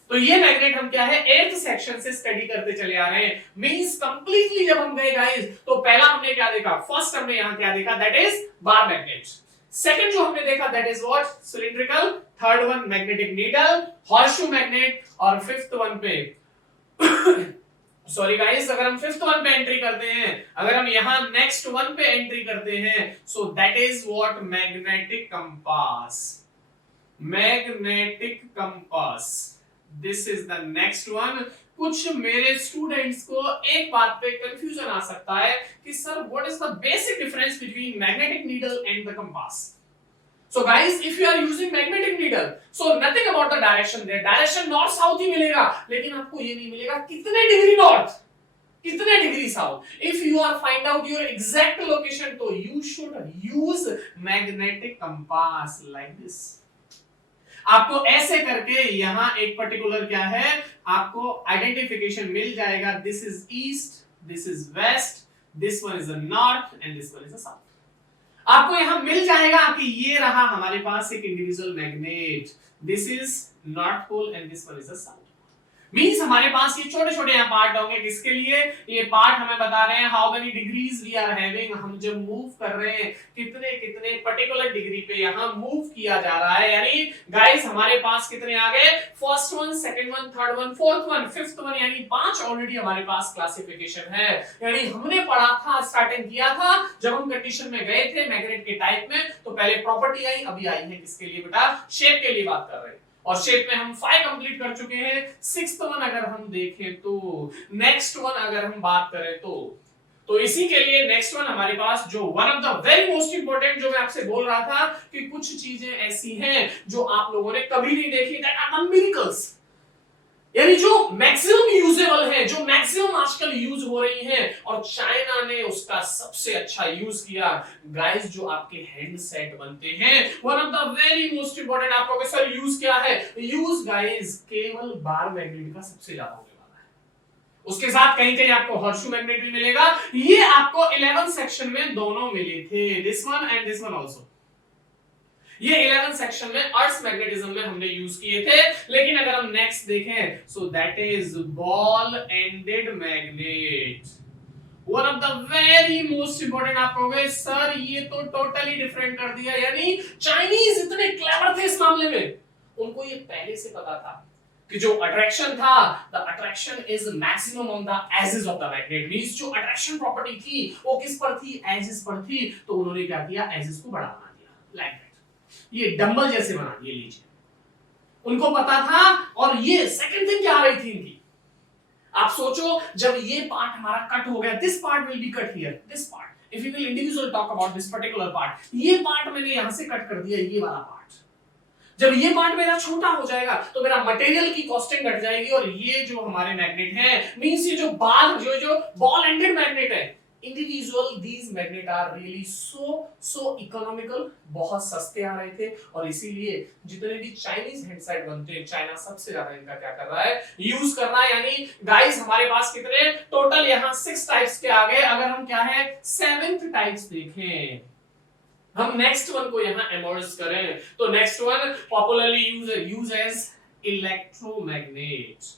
तो ये मैग्नेट हम क्या है 8th सेक्शन से स्टडी करते चले आ रहे हैं, मींस कंप्लीटली जब हम गए गाइस तो पहला हमने क्या देखा, फर्स्ट हमने यहां क्या देखा, that is bar magnet. Second जो हमने देखा that is what, cylindrical, third one magnetic needle, horseshoe magnet, और फिफ्थ वन पे सॉरी गाइस, अगर हम फिफ्थ वन पे एंट्री करते हैं, अगर हम यहां नेक्स्ट वन पे एंट्री करते हैं, so that is what, magnetic compass, magnetic compass, this is the next one. कुछ मेरे स्टूडेंट्स को एक बात पे कंफ्यूजन आ सकता है कि sir what is the basic difference between magnetic needle and the compass. So guys, if you are using magnetic needle, so nothing about the direction there, direction north south ही मिलेगा, लेकिन आपको ये नहीं मिलेगा कितने डिग्री नॉर्थ, कितने degree south. If you are find out your exact location, तो you should use magnetic compass like this। आपको ऐसे करके यहां एक पर्टिकुलर क्या है, आपको आइडेंटिफिकेशन मिल जाएगा, this is east, this is west, this one is a north and this one is a south. आपको यहां मिल जाएगा कि ये रहा हमारे पास एक individual magnet, this is north pole and this one is the south. Means हमारे पास ये छोटे छोटे यहाँ पार्ट होंगे, किसके लिए, ये पार्ट हमें बता रहे हैं how many degrees we are having, हम जब मूव कर रहे हैं कितने कितने पर्टिकुलर डिग्री पे यहाँ मूव किया जा रहा है। यानी गाइस हमारे पास कितने आ गए, first one, second one, third one, fourth one, fifth one, यानी 5 ऑलरेडी हमारे पास क्लासिफिकेशन है। यानी हमने पढ़ा था, स्टार्टिंग किया था जब हम कंडीशन में गए थे मैग्नेट के टाइप में, तो पहले प्रॉपर्टी आई, अभी आई है किसके लिए बेटा, शेप के लिए बात कर रहे हैं, और शेप में हम 5 कंप्लीट कर चुके हैं। सिक्स्थ वन अगर हम देखें तो, नेक्स्ट वन अगर हम बात करें तो इसी के लिए नेक्स्ट वन हमारे पास जो one of the very most important, जो मैं आपसे बोल रहा था कि कुछ चीजें ऐसी हैं जो आप लोगों ने कभी नहीं देखी, दैट आर मिरेकल्स, यानी जो मैक्सिमम यूजेबल है, जो मैक्सिमम आजकल यूज हो रही है, और चाइना ने उसका सबसे अच्छा यूज किया। गाइस जो आपके हैंडसेट बनते हैं, one of the very most important, आप कहोगे सर यूज क्या है, यूज गाइस केवल बार मैग्नेट का सबसे ज्यादा होने वाला है, उसके साथ कहीं कहीं आपको हॉर्सशू मैग्नेट भी मिलेगा। ये आपको 11th सेक्शन में दोनों मिले थे, this one and this one also. ये 11th सेक्शन में अर्थ मैग्नेटिज्म में हमने यूज किए थे। लेकिन अगर हम नेक्स्ट देखें, so that is ball ended magnet, one of the very most important. आप कहोगे सर ये तो टोटली डिफरेंट कर दिया, यानी चाइनीज इतने क्लेवर थे इस मामले में, उनको ये पहले से पता था कि जो अट्रैक्शन था, the attraction is maximum on the edges of the magnet, means जो अट्रैक्शन प्रॉपर्टी थी वो किस पर थी, एजेस पर थी, तो उन्होंने क्या किया, एजेस को बड़ा बना दिया, लाइक दैट, ये डंबल जैसे बना दिए, लीजिए, उनको पता था। और ये सेकंड थिंग क्या आ रही थी इनकी, आप सोचो जब ये पार्ट हमारा कट हो गया, this part will be cut here, this part, if you will individually talk about this particular part, ये पार्ट मैंने यहां से कट कर दिया, ये वाला पार्ट, जब ये पार्ट मेरा छोटा हो जाएगा तो मेरा मटेरियल की कॉस्टिंग घट जाएगी, और ये जो हमारे मैग्नेट हैं, मींस ये जो बॉल एंडेड मैग्नेट है, individual these magnet are really so economical, बहुत सस्ते आ रहे थे, और इसीलिए जितने भी चाइनीज हैंडसेट बनते हैं, चाइना सबसे ज्यादा इनका क्या कर रहा है, यूज कर रहा है। यानी गाइस हमारे पास कितने टोटल यहाँ 6 टाइप्स के आ गए, अगर हम क्या है 7th टाइप्स देखें, हम नेक्स्ट वन को यहां इमर्ज करें, तो next one popularly use as electromagnet,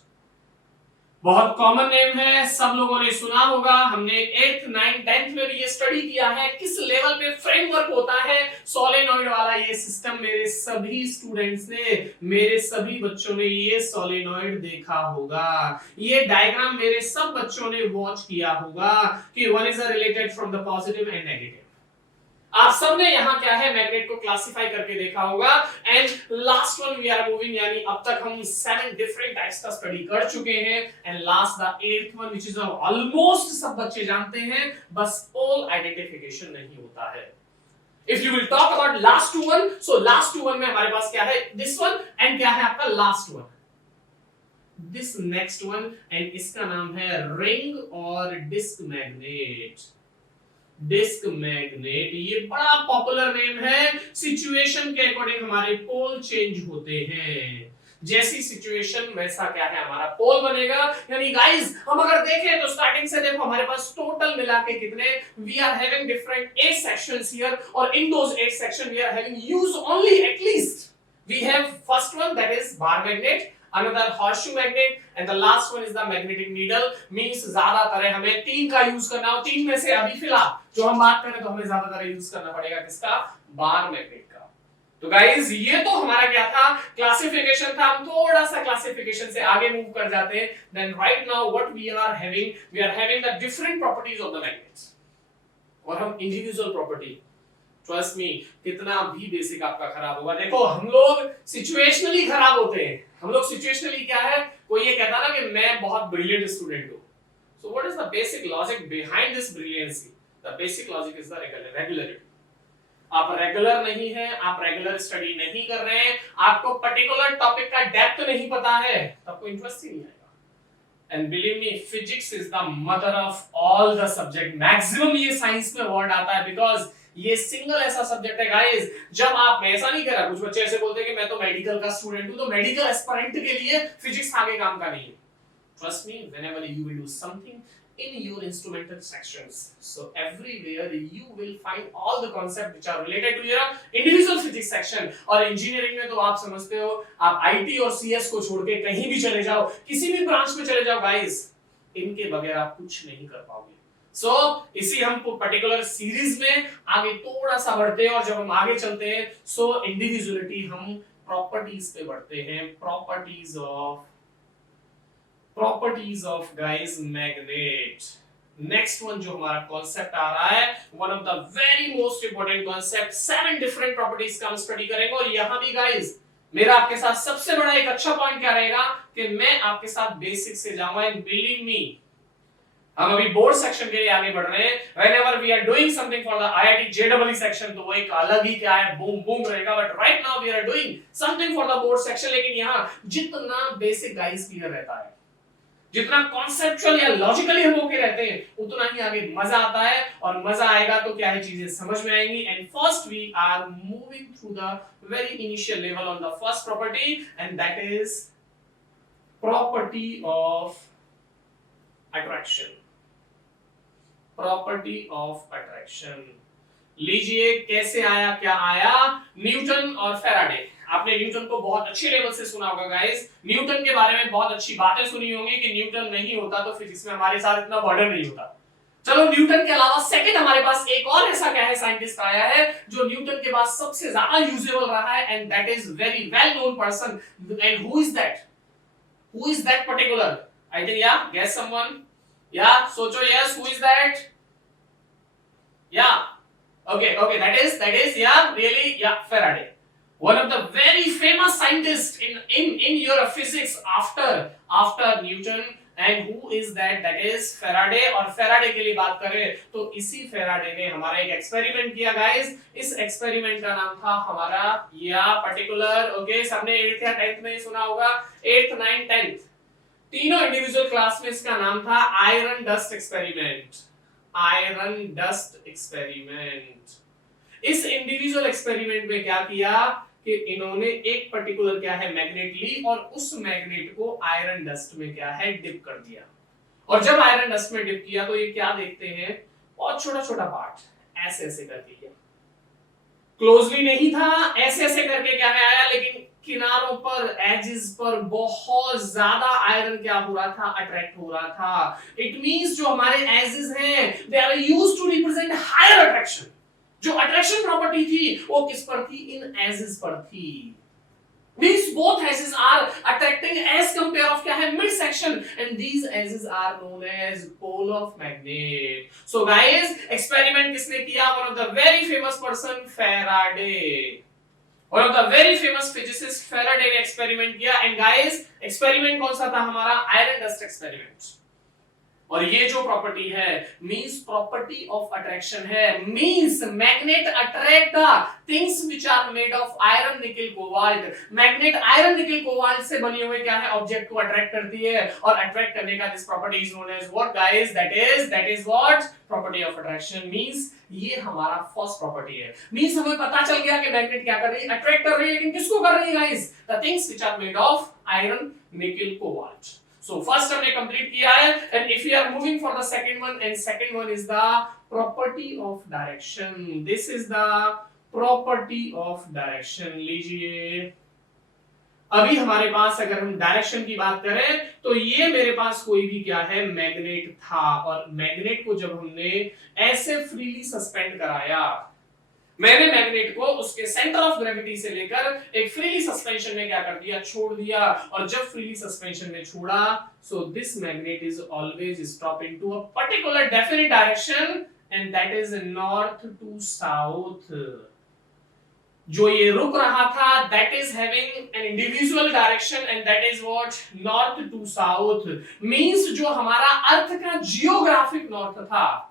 बहुत कॉमन नेम है, सब लोगों ने सुना होगा, हमने 8th 9th 10th में भी ये स्टडी किया है, किस लेवल पे फ्रेमवर्क होता है सोलेनॉइड वाला। ये सिस्टम मेरे सभी स्टूडेंट्स ने, मेरे सभी बच्चों ने ये सोलेनॉइड देखा होगा, ये डायग्राम मेरे सब बच्चों ने वॉच किया होगा कि one is related from the positive and negative. आप सबने यहां क्या है मैग्नेट को क्लासिफाई करके देखा होगा, and last one we are moving, यानी अब तक हम 7 डिफरेंट टाइप्स का स्टडी कर चुके हैं, and last the 8th one which is almost सब बच्चे जानते हैं, बस पोल आइडेंटिफिकेशन नहीं होता है। If you will talk about last two one, so last two one में हमारे पास क्या है, दिस वन, एंड क्या है आपका last one, this next one, and इसका नाम है रिंग और डिस्क मैग्नेट। डिस्क मैग्नेट ये बड़ा पॉपुलर नेम है, सिचुएशन के अकॉर्डिंग हमारे पोल चेंज होते हैं, जैसी सिचुएशन वैसा क्या है हमारा पोल बनेगा। यानी गाइस हम अगर देखें तो स्टार्टिंग से देखो हमारे पास टोटल मिला के कितने, we are having different 8 sections here, और in those 8 section we are having use only at least we have first one that is bar magnet, another horseshoe magnet, and the last one is the magnetic needle, means ज्यादातर हमें 3 का यूज करना हो, 3 में से अभी फिलहाल जो हम बात करें तो हमें ज्यादातर यूज करना पड़ेगा किसका, बार मैग्नेट का। तो गाइस ये तो हमारा क्या था, क्लासिफिकेशन था, हम थोड़ा सा क्लासिफिकेशन से आगे मूव कर जाते हैं। Then right now what we are having the different properties of the magnets, और हम इंडिविजुअल प्रॉपर्टी, ट्रस्ट मी कितना भी बेसिक आपका खराब होगा, देखो हम लोग सिचुएशनली खराब होते हैं, हम लोग सिचुएशनली क्या है, कोई ये कहता ना कि मैं बहुत ब्रिलियंट स्टूडेंट हूं, so what is the basic logic behind this brilliancy, the basic logic is the regularity. आप रेगुलर नहीं है, आप रेगुलर स्टडी नहीं कर रहे हैं, आपको पर्टिकुलर टॉपिक का डेप्थ नहीं पता है, तब कोई इंटरेस्ट ही नहीं आएगा। And believe me physics is the mother of all the subject, maximum ये साइंस में वर्ड आता है, बिकॉज ये सिंगल ऐसा सब्जेक्ट है गाइस, जब आप, मैं ऐसा नहीं कर रहा, कुछ बच्चे ऐसे बोलते हैं कि मैं तो मेडिकल का स्टूडेंट हूं, तो मेडिकल एस्पिरेंट के लिए फिजिक्स आगे काम का नहीं है। Trust me, whenever you will do something in your instrumental sections, so everywhere you will find all the concepts which are related to your individual physics section। और इंजीनियरिंग में तो आप समझते हो, आप आईटी और सीएस को छोड़ के कहीं भी चले जाओ, किसी भी ब्रांच में चले जाओ गाइस, इनके बगैर आप कुछ नहीं कर पाओगे। सो इसी हम पर्टिकुलर सीरीज में आगे थोड़ा सा बढ़ते हैं, और जब हम आगे चलते हैं सो इंडिविजुअलिटी हम प्रॉपर्टीज पे बढ़ते हैं, properties of guys magnet. Next one जो हमारा कॉन्सेप्ट आ रहा है, one of the very most important concept, 7 different properties का हम स्टडी करेंगे, और यहां भी गाइस मेरा आपके साथ सबसे बड़ा एक अच्छा पॉइंट क्या रहेगा कि मैं आपके साथ बेसिक से जाऊंगा, एंड बिलीव मी हम अभी बोर्ड सेक्शन के लिए आगे बढ़ रहे हैं, whenever we are doing something for the IIT JEE section तो वो एक अलग ही क्या है, बूम बूम रहेगा, but right now we are doing something for the board section. लेकिन यहां जितना बेसिक गाइस क्लियर रहता है, जितना कॉन्सेप्चुअल या लॉजिकली हम होके रहते हैं, उतना ही आगे मजा आता है, और मजा आएगा तो क्या है, चीजें समझ में आएंगी। And first we are moving through the very initial level on the first property, and that is property of attraction. Property of attraction लीजिए कैसे आया, क्या आया, न्यूटन और फैराडे। आपने न्यूटन को बहुत अच्छे लेवल से सुना होगा गाइस, न्यूटन के बारे में बहुत अच्छी बातें सुनी होंगी कि न्यूटन नहीं होता तो फिजिक्स में हमारे साथ इतना बर्डन नहीं होता। चलो न्यूटन के अलावा सेकंड हमारे पास एक और ऐसा क्या है साइंटिस्ट आया है जो न्यूटन के बाद सबसे ज्यादा यूजेबल रहा है, and that is very well known person, and who is that, Who is that particular? I think, yeah, guess someone. Yeah, socho, yes, who is that? Yeah. Okay, that is, yeah, really, yeah, Faraday. One of the very famous scientists in your physics after Newton. And who is that is Faraday. और फेराडे के लिए बात करें तो इसी फेराडे ने हमारा एक एक्सपेरिमेंट किया गाइस. इस एक्सपेरिमेंट का नाम था हमारा या पर्टिकुलर, ओके, सबने 8th या 10th में सुना होगा. 8th 9th 10th तीनों इंडिविजुअल क्लास में इसका नाम था iron dust experiment. Iron dust experiment. इस इंडिविजुअल एक्सपेरिमेंट में क्या किया कि इन्होंने एक पर्टिकुलर क्या है मैग्नेट ली और उस मैग्नेट को आयरन डस्ट में क्या है डिप कर दिया. और जब आयरन डस्ट में डिप किया तो ये क्या देखते हैं, बहुत छोटा छोटा पार्ट ऐसे ऐसे करके किया. क्लोजली नहीं था, ऐसे ऐसे करके क्या है आया, लेकिन किनारों पर एजेस पर बहुत ज्यादा आयरन क्या हो रहा था, अट्रैक्ट हो रहा था. इट मींस जो हमारे एजेस हैं they are used to represent higher attraction. जो अट्रैक्शन प्रॉपर्टी थी वो किस पर थी, इन एजेस पर थी. Means both edges are attracting as compare of क्या है mid section, and these edges are known as pole of magnet. So guys, experiment किसने किया? One of the very famous person, Faraday. One of the very famous physicist Faraday ने experiment किया. And guys, experiment कौन सा था हमारा? Iron dust experiment. और ये जो प्रॉपर्टी है मींस प्रॉपर्टी ऑफ अट्रैक्शन है. Means magnet attract the things which are made of iron nickel cobalt. Magnet iron nickel cobalt से बने हुए क्या है ऑब्जेक्ट को अट्रैक्ट करती है. और अट्रैक्ट करने का this property is known as what guys? That is what? Property of attraction. Means ये हमारा फर्स्ट प्रॉपर्टी है. मींस हमें पता चल गया कि मैग्नेट क्या कर रही है, अट्रैक्ट कर रही है, लेकिन किसको कर रही है guys? The things which are made of iron nickel cobalt. So first हमने complete किया है. And if we are moving for the second one, and second one is the property of direction. This is the property of direction. लीजिए, अभी हमारे पास अगर हम डायरेक्शन की बात करें तो ये मेरे पास कोई भी क्या है मैग्नेट था. और मैग्नेट को जब हमने ऐसे फ्रीली सस्पेंड कराया, मैंने मैग्नेट को उसके सेंटर ऑफ ग्रेविटी से लेकर एक फ्रीली सस्पेंशन में क्या कर दिया, छोड़ दिया. और जब फ्रीली सस्पेंशन में छोड़ा, so this magnet is always stop into a particular definite direction, and that is north to south. जो ये रुक रहा था that is having an individual direction, and that is what? North to south. Means जो हमारा अर्थ का जियोग्राफिक नॉर्थ था.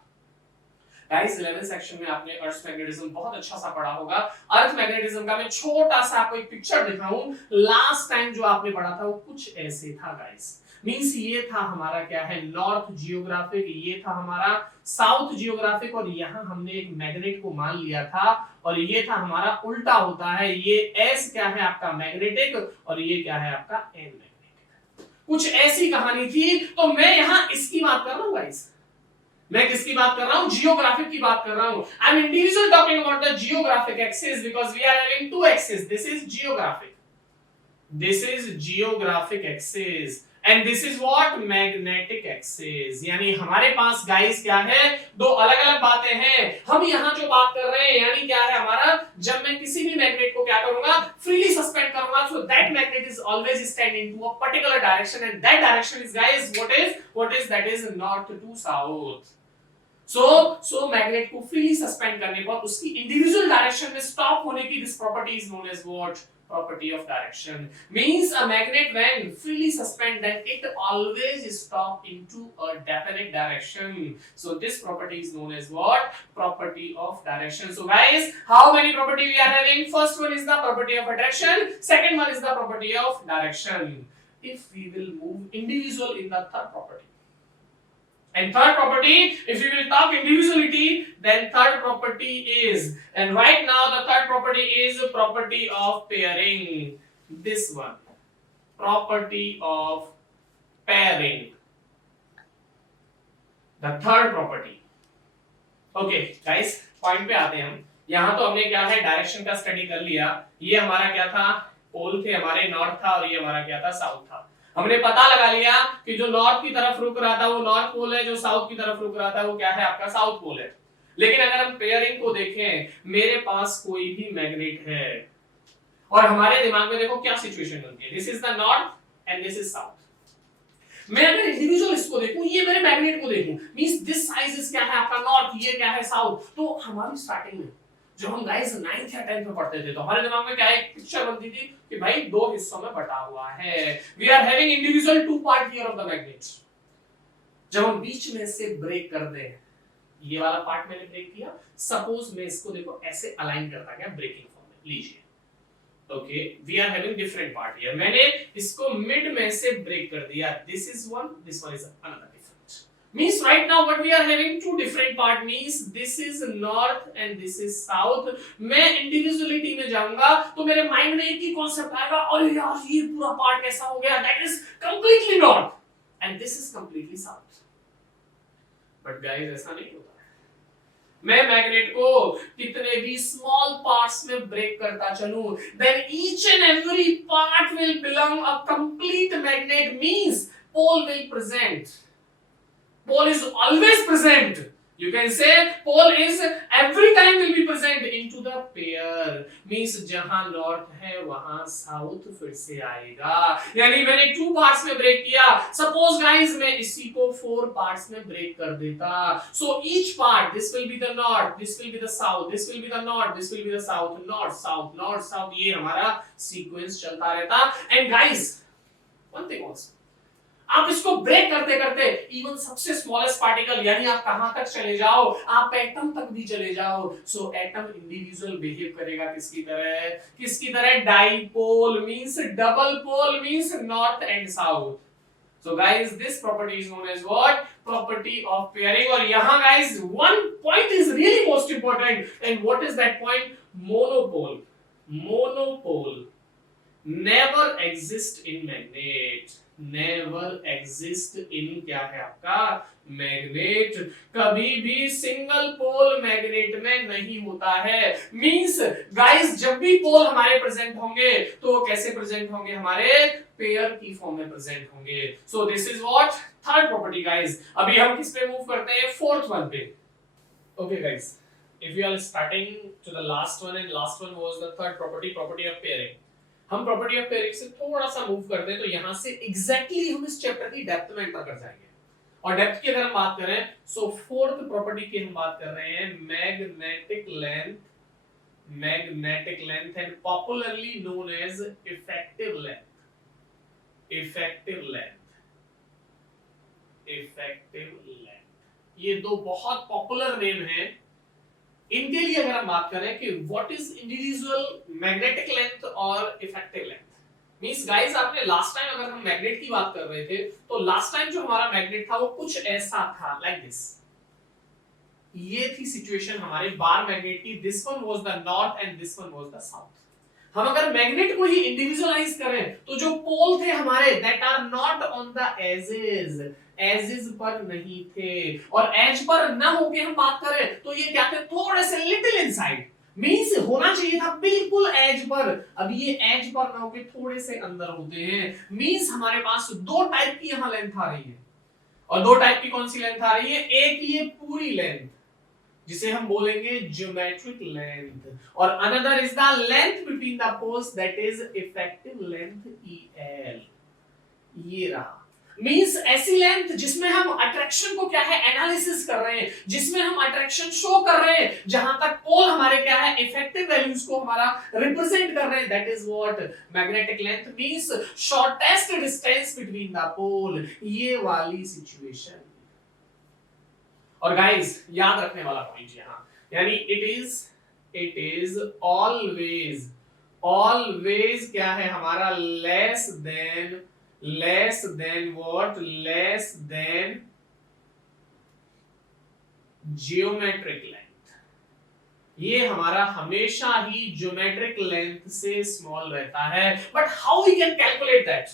गाइस 11th सेक्शन में आपने अर्थ मैग्नेटिज्म बहुत अच्छा सा पढ़ा होगा. अर्थ मैग्नेटिज्म का मैं छोटा सा आपको एक पिक्चर दिखाऊं. लास्ट टाइम जो आपने पढ़ा था वो कुछ ऐसे था गाइस. मींस ये था हमारा क्या है नॉर्थ जियोग्राफिक, ये था हमारा साउथ जियोग्राफिक, और यहां हमने एक मैग्नेट को मान लिया था. और ये था हमारा उल्टा होता है, ये एस क्या है आपका मैग्नेटिक, और ये क्या है आपका एन मैग्नेटिक. कुछ ऐसी कहानी थी. तो मैं यहां इसकी बात कर रहा हूं गाइस. मैं किसकी बात कर रहा हूं? जियोग्राफिक की बात कर रहा हूं. I am individual talking about the geographic axis because we are having two axis. This is geographic, this is geographic axis, and this is what? Magnetic axis. यानी हमारे पास गाइस क्या है, दो अलग अलग बातें हैं. हम यहां जो बात कर रहे हैं यानी क्या है हमारा, जब मैं किसी भी मैग्नेट को क्या करूंगा, फ्रीली सस्पेंड करूंगा, so that magnet is always standing to a particular direction, and that direction is guys what is that is north to south. So magnet को फ्रीली सस्पेंड करने पर उसकी इंडिविजुअल डायरेक्शन में स्टॉप होने की this property is known as what? Property of direction. Means a magnet when freely suspended, then it always stop into a definite direction. So this property is known as what? Property of direction. So guys, how many property we are having? First one is the property of attraction, second one is the property of direction. If we will move individual in the third property, and third property, if we will talk individuality, then third property is, and right now the third property is property of pairing. This one, property of pairing, the third property. Okay guys, point पे आते हैं हम. यहां तो हमने क्या है डायरेक्शन का स्टडी कर लिया. ये हमारा क्या था, पोल थे हमारे, नॉर्थ था, और ये हमारा क्या था, साउथ था. हमने पता लगा लिया कि जो नॉर्थ की तरफ रुक रहा था वो नॉर्थ पोल है, जो साउथ की तरफ रुक रहा था वो क्या है आपका साउथ पोल है. लेकिन अगर हम पेयरिंग को देखें, मेरे पास कोई भी मैग्नेट है और हमारे दिमाग में देखो क्या सिचुएशन बनती है. This is the north and this is south. मैं अगर इंडिविजुअल इसको देखूं, ये मेरे मैग्नेट को देखूं, मींस दिस साइज इज क्या है आपका नॉर्थ, ये क्या है साउथ। तो हमारी स्टार्टिंग में जब हम गाइस 9th या 10th में पढ़ते थे तो हमारे दिमाग में क्या एक पिक्चर बनती थी कि भाई दो हिस्सों में बटा हुआ है, we are having individual two part here of the magnet. जब हम बीच में से ब्रेक कर दें, ये वाला पार्ट मैंने ब्रेक किया, सपोज मैं इसको देखो ऐसे अलाइन करता गया ब्रेकिंग फॉर्म में, लीजिए okay we are having different part here, मैंने इसको मिड में से ब्रेक कर दिया, this is one, this one is another different, means right now what we are having two different part, means this is north and this is south। मैं इंडिविजुअलिटी में जाऊंगा तो मेरे माइंड में एक ही कॉन्सेप्ट आएगा, अरे यार ये पूरा पार्ट कैसा हो गया, that is completely north and this is completely south. But guys ऐसा नहीं होता, मैं मैग्नेट को कितने भी स्मॉल पार्ट्स में ब्रेक करता चलूं, then each and every part will belong a complete magnet, means pole will present, pole is always present, you can say pole is every time will be present into the pair, means जहां नॉर्थ है वहां साउथ फिर से आएगा। यानी मैंने 2 पार्ट्स में ब्रेक किया, सपोज गाइस मैं इसी को 4 पार्ट्स में ब्रेक कर देता, so each part, this will be the north, this will be the south, this will be the north, this will be the south, north south north south, ये हमारा सीक्वेंस चलता रहता। And guys one thing also, आप इसको ब्रेक करते करते इवन सबसे स्मॉलेस्ट पार्टिकल, यानी आप कहां तक चले जाओ, आप एटम तक भी चले जाओ, सो एटम इंडिविजुअल बिहेव करेगा किसकी तरह dipole, means double pole, means north and south. So guys this property is known as what, property of pairing. और यहां guys one point is really most important, and what is that point, monopole. Monopole never exist in magnet, never exist in क्या है आपका मैग्नेट, कभी भी सिंगल पोल मैग्नेट में नहीं होता है। मींस गाइस जब भी पोल हमारे प्रेजेंट होंगे तो कैसे प्रेजेंट होंगे, हमारे पेयर की फॉर्म में प्रेजेंट होंगे। So this is what third property guys. अभी हम किस पे मूव करते हैं, फोर्थ वन पे। Okay guys, if you are starting to the last one, and last one was the third property, property of pairing. हम प्रॉपर्टी ऑफ पेयरिंग से थोड़ा सा मूव करते हैं तो यहां से एग्जैक्टली हम इस चैप्टर की डेप्थ में एंटर कर जाएंगे। और डेप्थ की अगर हम बात करें, सो फोर्थ प्रॉपर्टी की हम बात कर रहे हैं magnetic length, magnetic length and popularly known as effective length, effective length, effective length. ये दो बहुत पॉपुलर नेम हैं। इनके लिए अगर हम बात करें कि what is individual magnetic length और इफेक्टिव लेंथ, मींस गाइस आपने लास्ट टाइम अगर हम मैग्नेट की बात कर रहे थे तो लास्ट टाइम जो हमारा मैग्नेट था वो कुछ ऐसा था, लाइक दिस। ये थी सिचुएशन हमारे बार मैग्नेट की, this one was the north and this one was the south. हम अगर मैग्नेट को ही इंडिविजुअलाइज करें तो जो पोल थे हमारे that are not on the edges, edges पर नहीं थे, और एज पर ना होके हम बात करें तो ये क्या थे, थोड़े से लिटिल इनसाइड, मींस होना चाहिए था बिल्कुल एज पर, अब ये एज पर ना होके थोड़े से अंदर होते हैं। मींस हमारे पास दो टाइप की यहां लेंथ आ रही है, और दो टाइप की कौन सी लेंथ आ रही है, एक ये पूरी लेंथ जिसे हम बोलेंगे ज्योमेट्रिक लेंथ, और another is the length between the poles that is effective length EL। ये रहा, मींस ऐसी लेंथ जिसमें हम अट्रैक्शन को क्या है एनालिसिस कर रहे हैं, जिसमें हम अट्रैक्शन शो कर रहे हैं, जहां तक पोल हमारे क्या है इफेक्टिव वैल्यूज को हमारा रिप्रेजेंट कर रहे हैं, that is what magnetic length, means shortest distance between the pole, ये वाली सिचुएशन। और गाइस याद रखने वाला पॉइंट यहां, यानी इट इज ऑलवेज क्या है हमारा less than what, less than geometric length. ये हमारा हमेशा ही ज्योमेट्रिक लेंथ से स्मॉल रहता है, but how we can calculate that.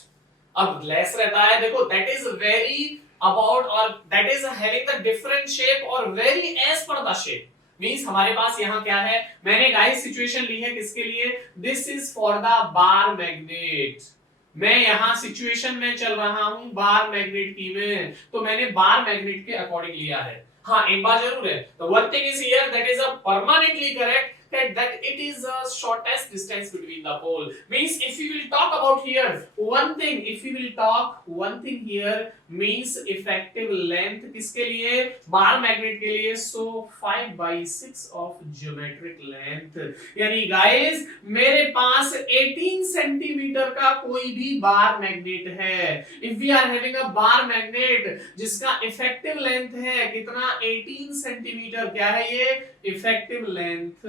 अब लेस रहता है, देखो दैट इज वेरी अबाउट, और that is having the different shape और vary as per the shape, means हमारे पास यहां क्या है, मैंने गाइस सिचुएशन ली है किसके लिए, this is for the bar magnet. मैं यहां सिचुएशन में चल रहा हूं बार मैग्नेट की में, तो मैंने बार मैग्नेट के अकॉर्डिंग लिया है। हाँ एक बात जरूर है, the one thing is here that is a permanently correct, that it is the shortest distance between the pole. Means if we will talk about here one thing, if we will talk one thing here means effective length किसके लिए, बार मैग्नेट के लिए, so 5/6 of geometric length, यानी गाइस मेरे पास 18 सेंटीमीटर का कोई भी बार मैग्नेट है, if we are having a bar magnet जिसका इफेक्टिव लेंथ है कितना, 18 सेंटीमीटर, क्या है ये इफेक्टिव लेंथ,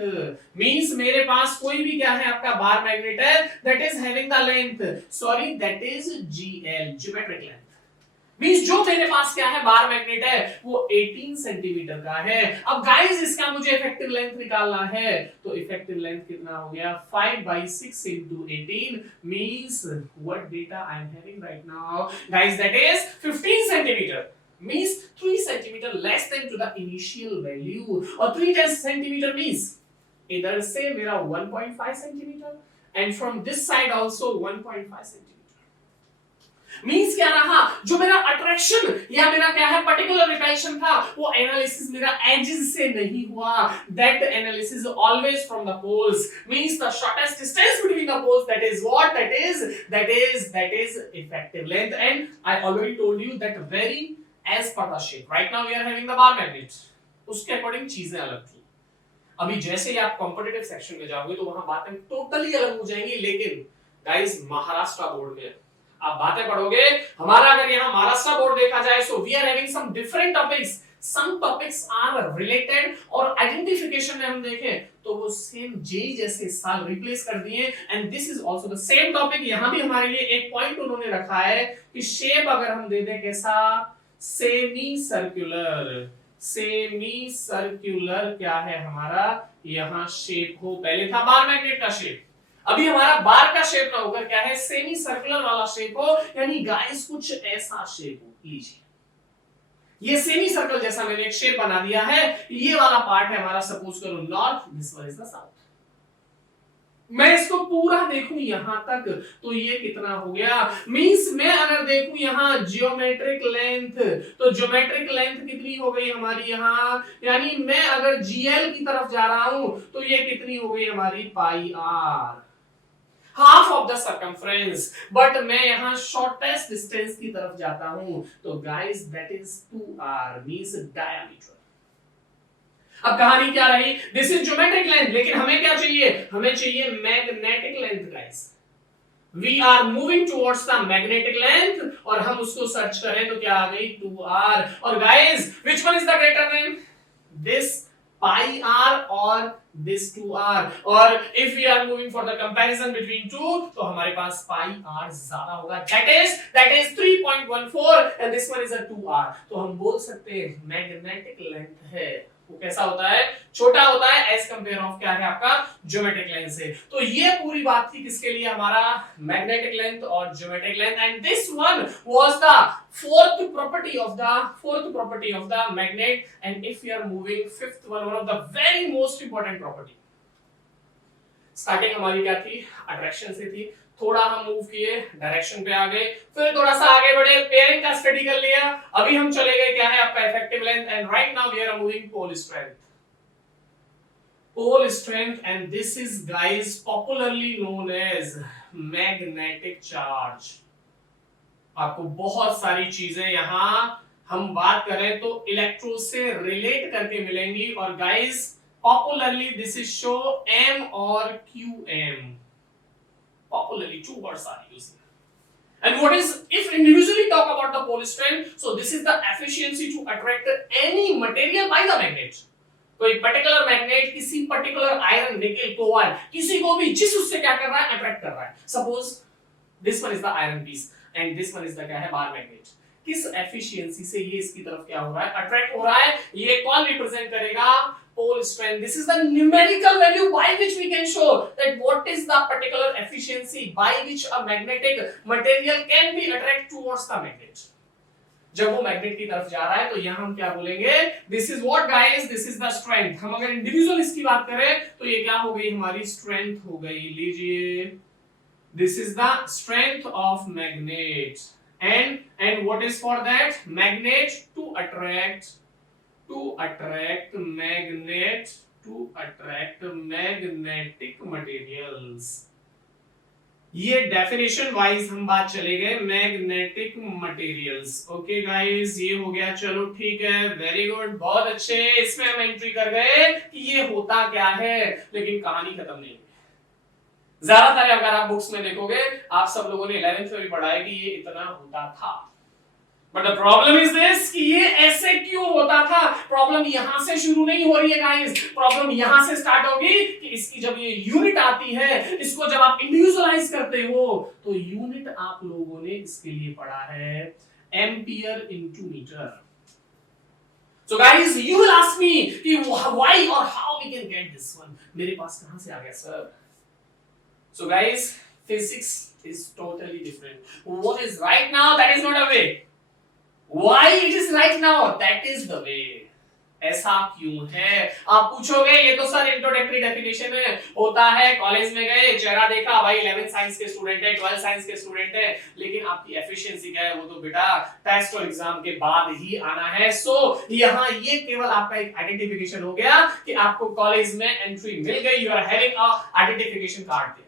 मींस मेरे पास कोई भी क्या है आपका बार मैग्नेट है that is having the length, sorry that is GL, geometric length, means जो मेरे पास क्या है बार मैग्नेट है वो 18 सेंटीमीटर का है। अब गाइस इसका मुझे इफेक्टिव लेंथ निकालना है, तो इफेक्टिव लेंथ कितना हो गया, 5/6 into 18 means what data I am having right now guys, that is 15 centimeter, means 3 centimeter less than to the initial value, और 3 centimeter means इधर से मेरा 1.5 centimeter and from this side also 1.5 centimeter, means क्या रहा, जो मेरा अट्रैक्शन या मेरा क्या है पर्टिकुलर रिपल्शन था वो एनालिसिस मेरा एजेस से नहीं हुआ, that analysis always from the poles, means the shortest distance between the poles, that is what, that is effective length, and I already told you that vary as per the shape, right now we are having the bar magnet, उसके अकॉर्डिंग चीजें अलग थी, अभी जैसे ही आप कॉम्पिटिटिव सेक्शन में जाओगे तो वहां बातें टोटली अलग हो जाएंगी, लेकिन गाइस महाराष्ट्र बोर्ड में आप बातें पढ़ोगे, हमारा अगर यहाँ महाराष्ट्र बोर्ड देखा जाए so we are having some different topics, some topics are related, और आइडेंटिफिकेशन में हम देखें तो वो सेम जेई जैसे साल रिप्लेस कर दिए, and this is also the same topic, यहाँ भी हमारे लिए एक पॉइंट उन्होंने रखा है कि शेप अगर हम दे दें कैसा, सेमी सर्कुलर, सेमी सर्कुलर क्या है हमारा यहाँ शेप हो, पहले था बार मैग्नेट का शेप, अभी हमारा बार का शेप ना होकर क्या है सेमी सर्कुलर वाला शेप हो, यानी गाइस कुछ ऐसा शेप हो, लीजिए ये सेमी सर्कल जैसा मैंने एक शेप बना दिया है, ये वाला पार्ट है हमारा सपोज करो north, this one is the south, मैं इसको पूरा देखूं यहां तक तो ये कितना हो गया, मींस मैं अगर देखूं यहां जियोमेट्रिक लेंथ, तो जियोमेट्रिक लेंथ कितनी हो गई हमारी यहां, यानी मैं अगर जीएल की तरफ जा रहा हूं तो ये कितनी हो गई हमारी pi r, half of the circumference, but मैं यहां शॉर्टेस्ट डिस्टेंस की तरफ जाता हूं तो guys that is 2r means diameter. अब कहानी क्या रही, दिस इज ज्योमेट्रिक लेंथ, लेकिन हमें क्या चाहिए, हमें चाहिए magnetic length guys, we are moving towards the magnetic length, और हम उसको सर्च करें तो क्या आ गई 2r, और guys which one is the greater than this pi r or this 2r, और if we are moving for the comparison between two तो हमारे पास pi r ज्यादा होगा, that is 3.14 and this one is a 2r, तो हम बोल सकते हैं मैग्नेटिक लेंथ है वो कैसा होता है, छोटा होता है एज कंपेयर ऑफ क्या है आपका ज्योमेट्रिक लेंथ से। तो ये पूरी बात थी किसके लिए, हमारा मैग्नेटिक लेंथ और geometric length, and this one was the fourth property of the magnet, and if we are moving fifth one of the very most important property, starting हमारी क्या थी, अट्रैक्शन से थी, थोड़ा हम मूव किए डायरेक्शन पे आ गए, फिर थोड़ा सा आगे बढ़े पेयरिंग का स्टडी कर लिया, अभी हम चले गए क्या है आपका effective length, and right now we are moving pole strength, and this is guys popularly known as magnetic charge. आपको बहुत सारी चीजें यहां हम बात करें तो इलेक्ट्रो से रिलेट करके मिलेंगी, और guys popularly this is show m or qm, popularly two words are used, and what is, if individually talk about the pole strength, so this is the efficiency to attract any material by the magnet, कोई पर्टिकुलर मैग्नेट किसी पर्टिकुलर आयरन निकेल कोबाल्ट किसी को भी जिस उससे क्या कर रहा है अट्रैक्ट कर रहा है, suppose this one is the iron piece and this one is the क्या है बार मैग्नेट, किस एफिशिएंसी से ये इसकी तरफ क्या हो रहा है अट्रैक्ट हो रहा है, ये कौन रिप्रेजेंट करेगा pole strength, this is the numerical value by which we can show that what is the particular efficiency by which a magnetic material can be attracted towards the magnet, जब वो मैग्नेट की तरफ जा रहा है तो यहां हम क्या बोलेंगे, this is what guys, this is the strength, हम अगर इंडिविजुअल इसकी बात करें तो ये क्या हो गई हमारी स्ट्रेंथ हो गई, लीजिए this is the strength of magnet, and what is for that magnet to attract magnet to attract magnetic materials. ये डेफिनेशन वाइज हम बात चले गए मैग्नेटिक मटेरियल्स। ओके गाइस, ये हो गया, चलो ठीक है, वेरी गुड, बहुत अच्छे। इसमें हम एंट्री कर गए कि ये होता क्या है, लेकिन कहानी खत्म नहीं। ज्यादातर अगर आप बुक्स में देखोगे, आप सब लोगों ने 11th में भी पढ़ा है कि ये इतना होता था, but the problem is this कि ये ऐसे क्यों होता था। प्रॉब्लम यहां से शुरू नहीं हो रही है गाइस, प्रॉब्लम यहां से स्टार्ट होगी कि इसकी जब ये यूनिट आती है, इसको जब आप इंडिविजुअलाइज करते हो, तो यूनिट आप लोगों ने इसके लिए पढ़ा है ampere into metre. So guys, you will ask me कि why or how we can get this one, मेरे पास कहां से आ गया sir. So guys, physics is totally different. What is right now, that is not a way. Why it is right now, that is the way. ऐसा क्यों है आप पूछोगे। ये तो सर इंट्रोडक्टरी डेफिनेशन है, होता है, कॉलेज में गए, चेहरा देखा, भाई 11th साइंस के स्टूडेंट है, 12th साइंस के स्टूडेंट है, लेकिन आपकी एफिशिएंसी क्या है, वो तो बेटा टेस्ट और एग्जाम के बाद ही आना है। सो यहाँ ये केवल आपका एक आइडेंटिफिकेशन हो गया कि आपको कॉलेज में एंट्री मिल गई, you are having a identification card there.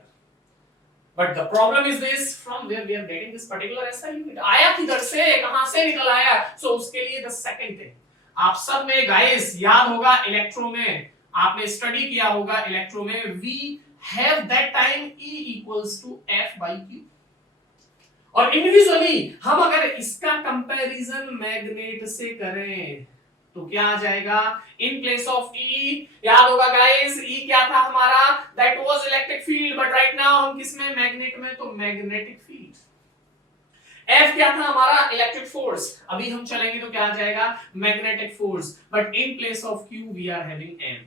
But the problem is this, from where we are getting this particular SI unit, आया किधर से, कहां से निकल आया। So उसके लिए the second thing, आप सब में गाइस याद होगा, इलेक्ट्रो में आपने स्टडी किया होगा, इलेक्ट्रो में we have that time E equals to F by Q, और इंडिविजुअली हम अगर इसका कंपैरिजन मैग्नेट से करें तो क्या आ जाएगा, इन प्लेस ऑफ E, याद होगा गाइस, E क्या था हमारा, that was electric field, but right now हम किस में, मैग्नेट में, तो मैग्नेटिक फील्ड। F क्या था हमारा, इलेक्ट्रिक फोर्स, अभी हम चलेंगे तो क्या आ जाएगा, magnetic force, but in place of Q we are having M।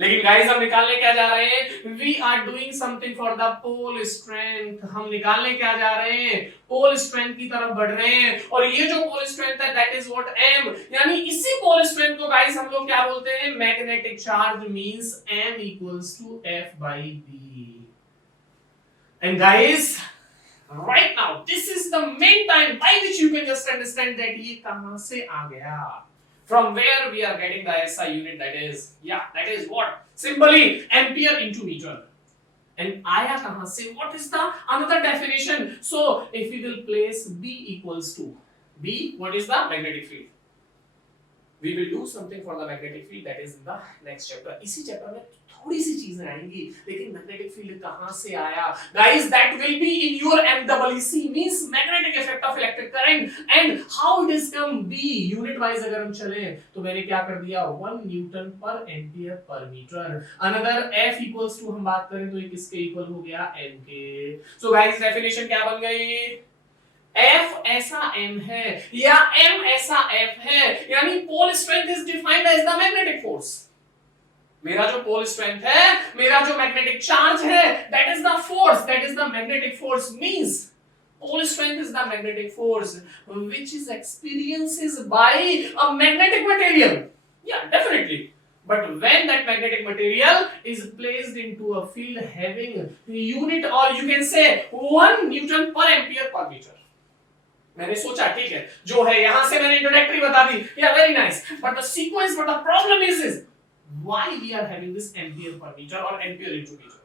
लेकिन गाइस हम निकालने क्या जा रहे हैं, we are doing something for the pole strength. हम निकालने क्या जा रहे हैं, पोल स्ट्रेंथ की तरफ बढ़ रहे हैं, और ये जो पोल स्ट्रेंथ है दैट इज व्हाट M, यानी इसी पोल स्ट्रेंथ को गाइस हम लोग क्या बोलते हैं, magnetic charge, means M equals to F by B। And guys right now this is the main time by which you can just understand that ये कहां से आ गया, from where we are getting the SI unit, that is what, simply ampere into meter, and आया कहां से, what is the another definition। So if we will place B equals to B, what is the magnetic field, we will do something for the magnetic field, that is in the next chapter। इसी चैप्टर में थोड़ी सी चीजें आएंगी, लेकिन मैग्नेटिक फील्ड कहां से आया guys, that will be in your MEEC, means magnetic effect of electric current, and how it is come. B unit wise अगर हम चले तो मैंने क्या कर दिया, 1 Newton per ampere per metre. Another F equals to हम बात करें तो ये किसके इक्वल हो गया, M के। सो गाइस डेफिनेशन क्या बन गई, F ऐसा M है या M ऐसा F है, यानी pole strength is defined as the magnetic force. मेरा जो पोल स्ट्रेंथ है, मेरा जो मैग्नेटिक चार्ज है, that is the force, that is the magnetic force, means pole strength is the magnetic force which is experiences by a magnetic material, या definitely, but when that magnetic material is placed into a field having unit, or you can say 1 newton per ampere per meter। मैंने सोचा ठीक है, जो है यहां से मैंने इंट्रोडक्टरी बता दी, या very nice, but the sequence, but the problem is why we are having this ampere per meter or ampere into meter।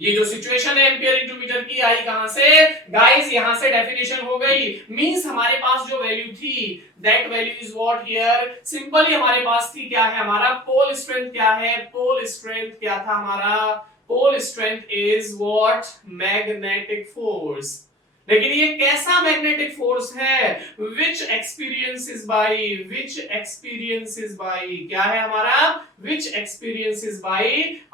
ये जो सिचुएशन है एम्पियर इनटू मीटर की आई कहां से गाइस, यहां से डेफिनेशन हो गई, मींस हमारे पास जो वैल्यू थी that value is what here, simply हमारे पास थी क्या है, हमारा पोल स्ट्रेंथ क्या है, पोल स्ट्रेंथ क्या था हमारा, pole strength is what, magnetic force. लेकिन ये कैसा मैग्नेटिक फोर्स है, which experiences by क्या है हमारा, which experiences by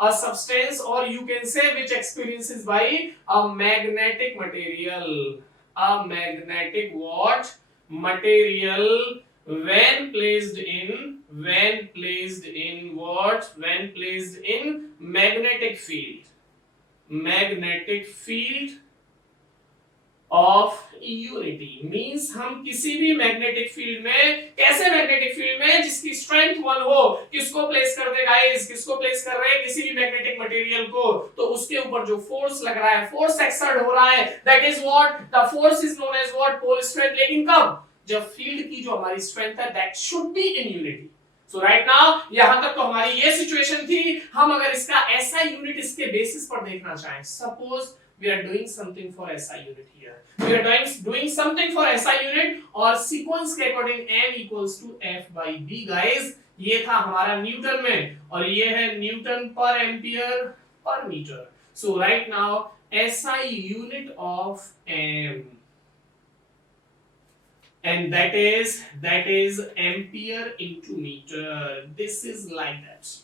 a substance, or you can say which experiences by a magnetic material, a magnetic what, material when placed in what, when placed in magnetic field of unity, means हम किसी भी मैग्नेटिक फील्ड में, कैसे मैग्नेटिक फील्ड में जिसकी स्ट्रेंथ 1 हो, किसको प्लेस कर दे गाइस, किसको प्लेस कर रहे हैं, किसी भी मैग्नेटिक मटेरियल को, तो उसके ऊपर जो फोर्स लग रहा है, फोर्स एक्सर्ट हो रहा है, that is what, the force is known as what, pole strength. लेकिन कब, जब फील्ड की जो हमारी स्ट्रेंथ है that should be in unity. So right now यहां तक तो हमारी ये सिचुएशन थी। हम अगर इसका एसआई यूनिट इसके बेसिस पर देखना चाहें, suppose we are doing something for SI unit here. We are doing something for SI unit और sequence के according n equals to F by B guys। ये था हमारा न्यूटन में और ये है Newton per ampere per metre. So right now SI unit of M and that is ampere into meter. This is like that.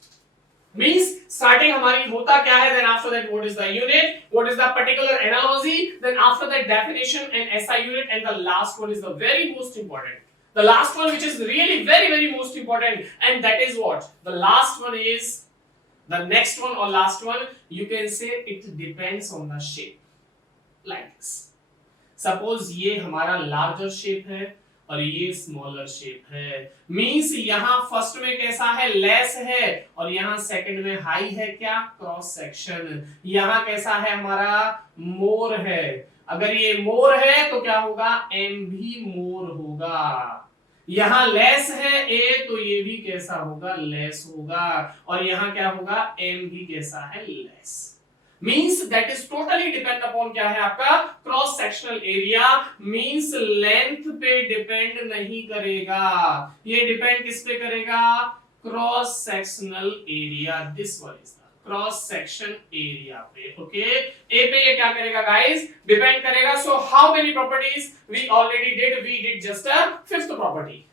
Means starting हमारी होता क्या है, then after that what is the unit, what is the particular analogy, then after that definition and SI unit, and the last one is the very most important, the last one which is really very most important, and that is what the last one is, the next one or last one you can say it depends on the shape like this। Suppose ये हमारा larger shape है और ये स्मॉलर शेप है, मींस यहां फर्स्ट में कैसा है, लेस है, और यहां सेकंड में हाई है, क्या, क्रॉस सेक्शन। यहां कैसा है हमारा, मोर है। अगर ये मोर है तो क्या होगा, एम भी मोर होगा। यहां लेस है ए तो ये भी कैसा होगा, लेस होगा, और यहां क्या होगा, एम भी कैसा है, less. Means that is totally depend upon क्या है आपका, cross sectional area. Means length पे डिपेंड नहीं करेगा, ये डिपेंड किस पे करेगा, cross sectional area. This one is the cross section area पे। ओके, ए पे ये क्या करेगा गाइस, डिपेंड करेगा। So how many properties we already did, we did just a fifth property.